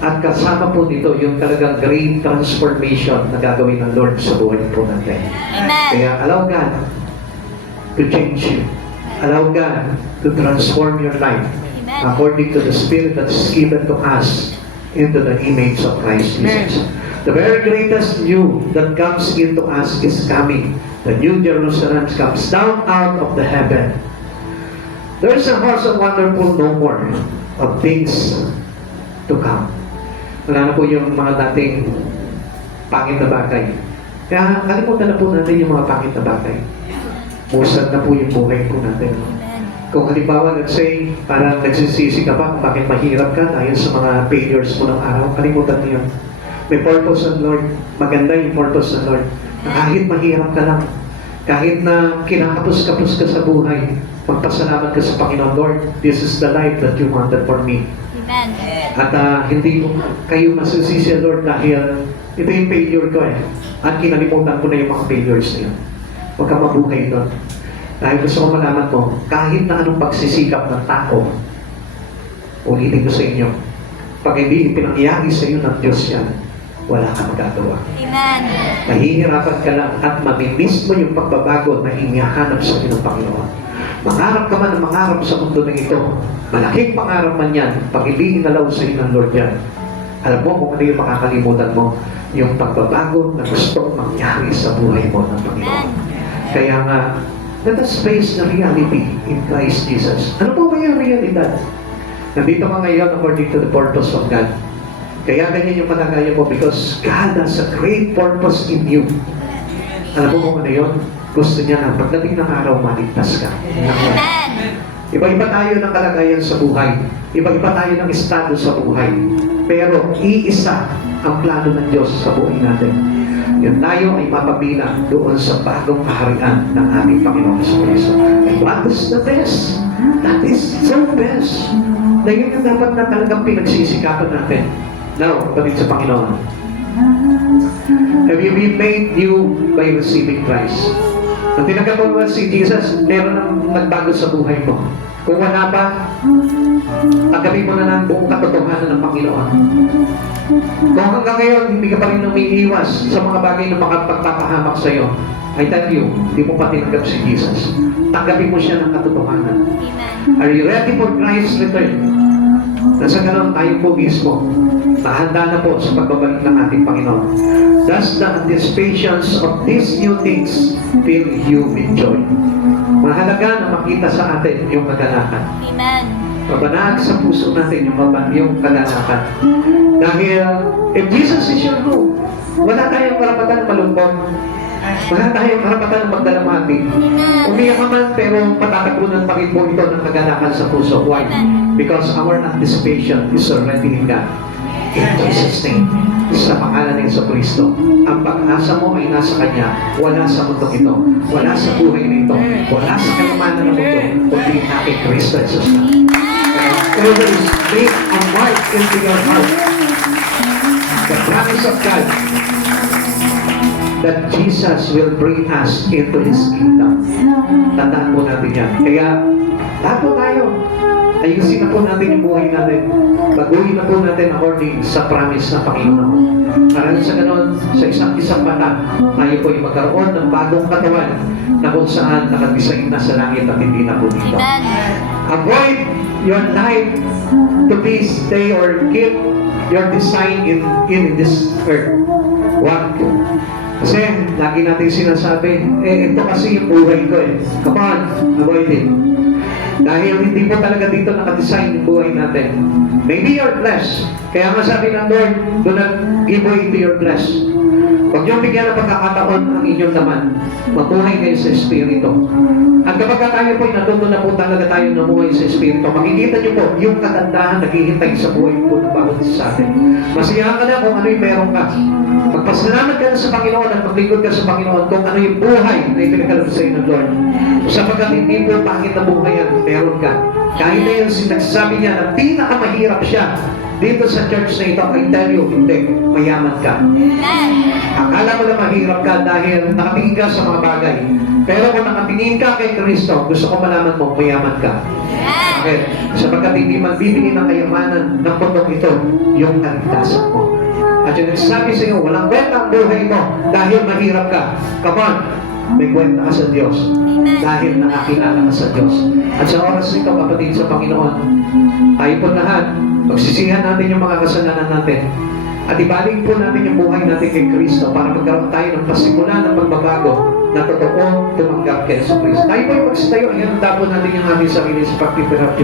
At kasama po nito yung talagang great transformation na gagawin ng Lord sa buhay po natin. Amen. Kaya allow God to change you. Allow God to transform your life according to the Spirit that is given to us into the image of Christ Jesus. The very greatest new that comes into us is coming. The New Jerusalem comes down out of the heaven. There is a house of wonderful no more of things to come. Wala na po yung mga dating pangit na bagay. Kaya kalimutan na po natin yung mga pangit na bagay. Musad na po yung buhay po natin. Kung halimbawa, let's say, parang nagsisisi ka pa kung bakit mahirap ka dahil sa mga failures mo ng araw, kalimutan mo yun. May purpose ng Lord. Maganda yung purpose ng Lord. Na kahit mahirap ka lang, kahit na kinakapos-kapos ka sa buhay, magpasalamat ka sa Panginoon, Lord, this is the life that you wanted for me. Amen. At hindi kayo masisisi, Lord, dahil ito yung failure ko eh. At kinalimutan ko na yung mga failures na yun. Huwag ka mabuhay doon. Dahil gusto ko malaman mo, kahit na anong pagsisikap ng tao, ulitin ko sa inyo, pag hindi ipinangyari sa iyo ng Diyos yan, wala ka magagawa. Amen. Mahihirapan ka lang at mamimiss mo yung pagbabago na inihahanap sa iyo ng Panginoon. Mangarap ka man ng mangarap sa mundo na ito, malaking pangarap man yan, pag hindi inalaw sa iyo ng Lord yan, alam mo kung ano yung makakalimutan mo, yung pagbabago na gustong mangyari sa buhay mo ng Panginoon. Kaya nga, let us face the reality in Christ Jesus. Ano po ba yung realidad? Nandito ka ngayon according to the purpose of God. Kaya ganyan yung kalagayan mo because God has a great purpose in you. Alam mo kung ano yun? Gusto niya na pagdating ng araw, maligtas ka. Amen. Iba-iba tayo ng kalagayan sa buhay. Iba-iba tayo ng estado sa buhay. Pero iisa ang plano ng Diyos sa buhay natin. Yan tayo ay mapabilang doon sa bagong kaharian ng ating Panginoon sa Kristo. And what is the best? That is so best. Na yun yung dapat na talagang pinagsisikapan natin. Now, kapatid sa Panginoon. Have you been made new by receiving Christ? Nung tinanggap mo si Jesus, meron nang nagbago sa buhay mo. Kung wala pa, tanggapin mo na ng buong katotohanan ng Panginoon. Kung hanggang ngayon, hindi ka pa rin umiiwas sa mga bagay na makapagpapahamak sa iyo, I tell you, hindi mo pa tinanggap si Jesus. Tanggapin mo siya ng katotohanan. Amen. Are you ready for Christ's return? Nasa ganon tayo po mismo. Mahanda na po sa pagbabalik ng ating Panginoon. Thus, the anticipations of these new things fill you with joy. Mahalaga na makita sa atin yung kagalakan. Amen. Mabanag sa puso natin yung kagalakan. Dahil, if Jesus is your Lord, wala tayong karapatan na malungkot. Wala tayong karapatan na magdalamati. Umiyak ka man, pero patatakunan pa rin po ito ng kagalakan sa puso. Why? Because our anticipation is already in God. In Jesus' name, sa pangalan ng Yesu Kristo, ang pag-asa mo ay nasa Kanya, wala sa mundo ito, wala sa buhay nito, wala sa kayamanan ng mundo, kundi na kay Kristo Jesus. Whatever is made a mark into your heart, the promise of God, that Jesus will bring us into His kingdom. Tandaan po natin yan. Kaya, lahat po tayo, ayusin na po natin yung buhay natin. Baguhin na po natin according sa promise ng Panginoon. Para sa ganon, sa isang mata, tayo po ay magkaroon ng bagong katawan na kung saan nakadesign na sa langit at hindi na po dito. Amen. Avoid your life to be stay or keep your design in this earth. What? Kasi lagi natin sinasabi, ito kasi yung buhay ko eh. Come on, avoid it. Dahil hindi po talaga dito nakadesign yung buhay natin. Maybe you're blessed. Kaya nga sabi ng Lord, do not give way to your flesh. Huwag niyong bigyan ng pagkakataon ang inyong laman. Mabuhay kayo sa Espiritu. At kapag tayo po, natuto na po talaga tayo na buhay sa Espiritu, makikita niyo po yung kagandahan naghihintay sa buhay po na bawat isa sa atin. Masiyahan ka na kung ano yung meron ka. Magpasalamat ka na sa Panginoon at maglingkod ka sa Panginoon kung ano yung buhay na ipinagkaloob sa iyo ng Lord. Sapagkat hindi po pangit na buhay yan, meron ka. Kahit na yung nagsasabi niya na pinakamahirap siya dito sa church na ito, I tell you, hindi, mayaman ka. Amen. Akala mo na mahirap ka dahil nakatingin ka sa mga bagay. Pero kung nakatingin ka kay Kristo, gusto ko malaman mo, mayaman ka. Amen. Okay? Sapagkat hindi magbibigay ng kayamanan ng pundong ito, yung kaligtasan mo. At yung nagsasabi sa iyo, walang kwenta ang buhay mo dahil mahirap ka. Come on, may kwenta ka sa Diyos. Dahil nakakilala ka sa Diyos. At sa oras nito, kapatid sa Panginoon, tayo po lahat, pagsisihan natin yung mga kasalanan natin. At ibalik po natin yung buhay natin kay Kristo para magkaroon tayo ng pasimula ng pagbabago na totoo tumanggap kay Kristo. Tayo po yung pagsitayo, ayan ang dapo natin yung aming sarili sa pagpipirap.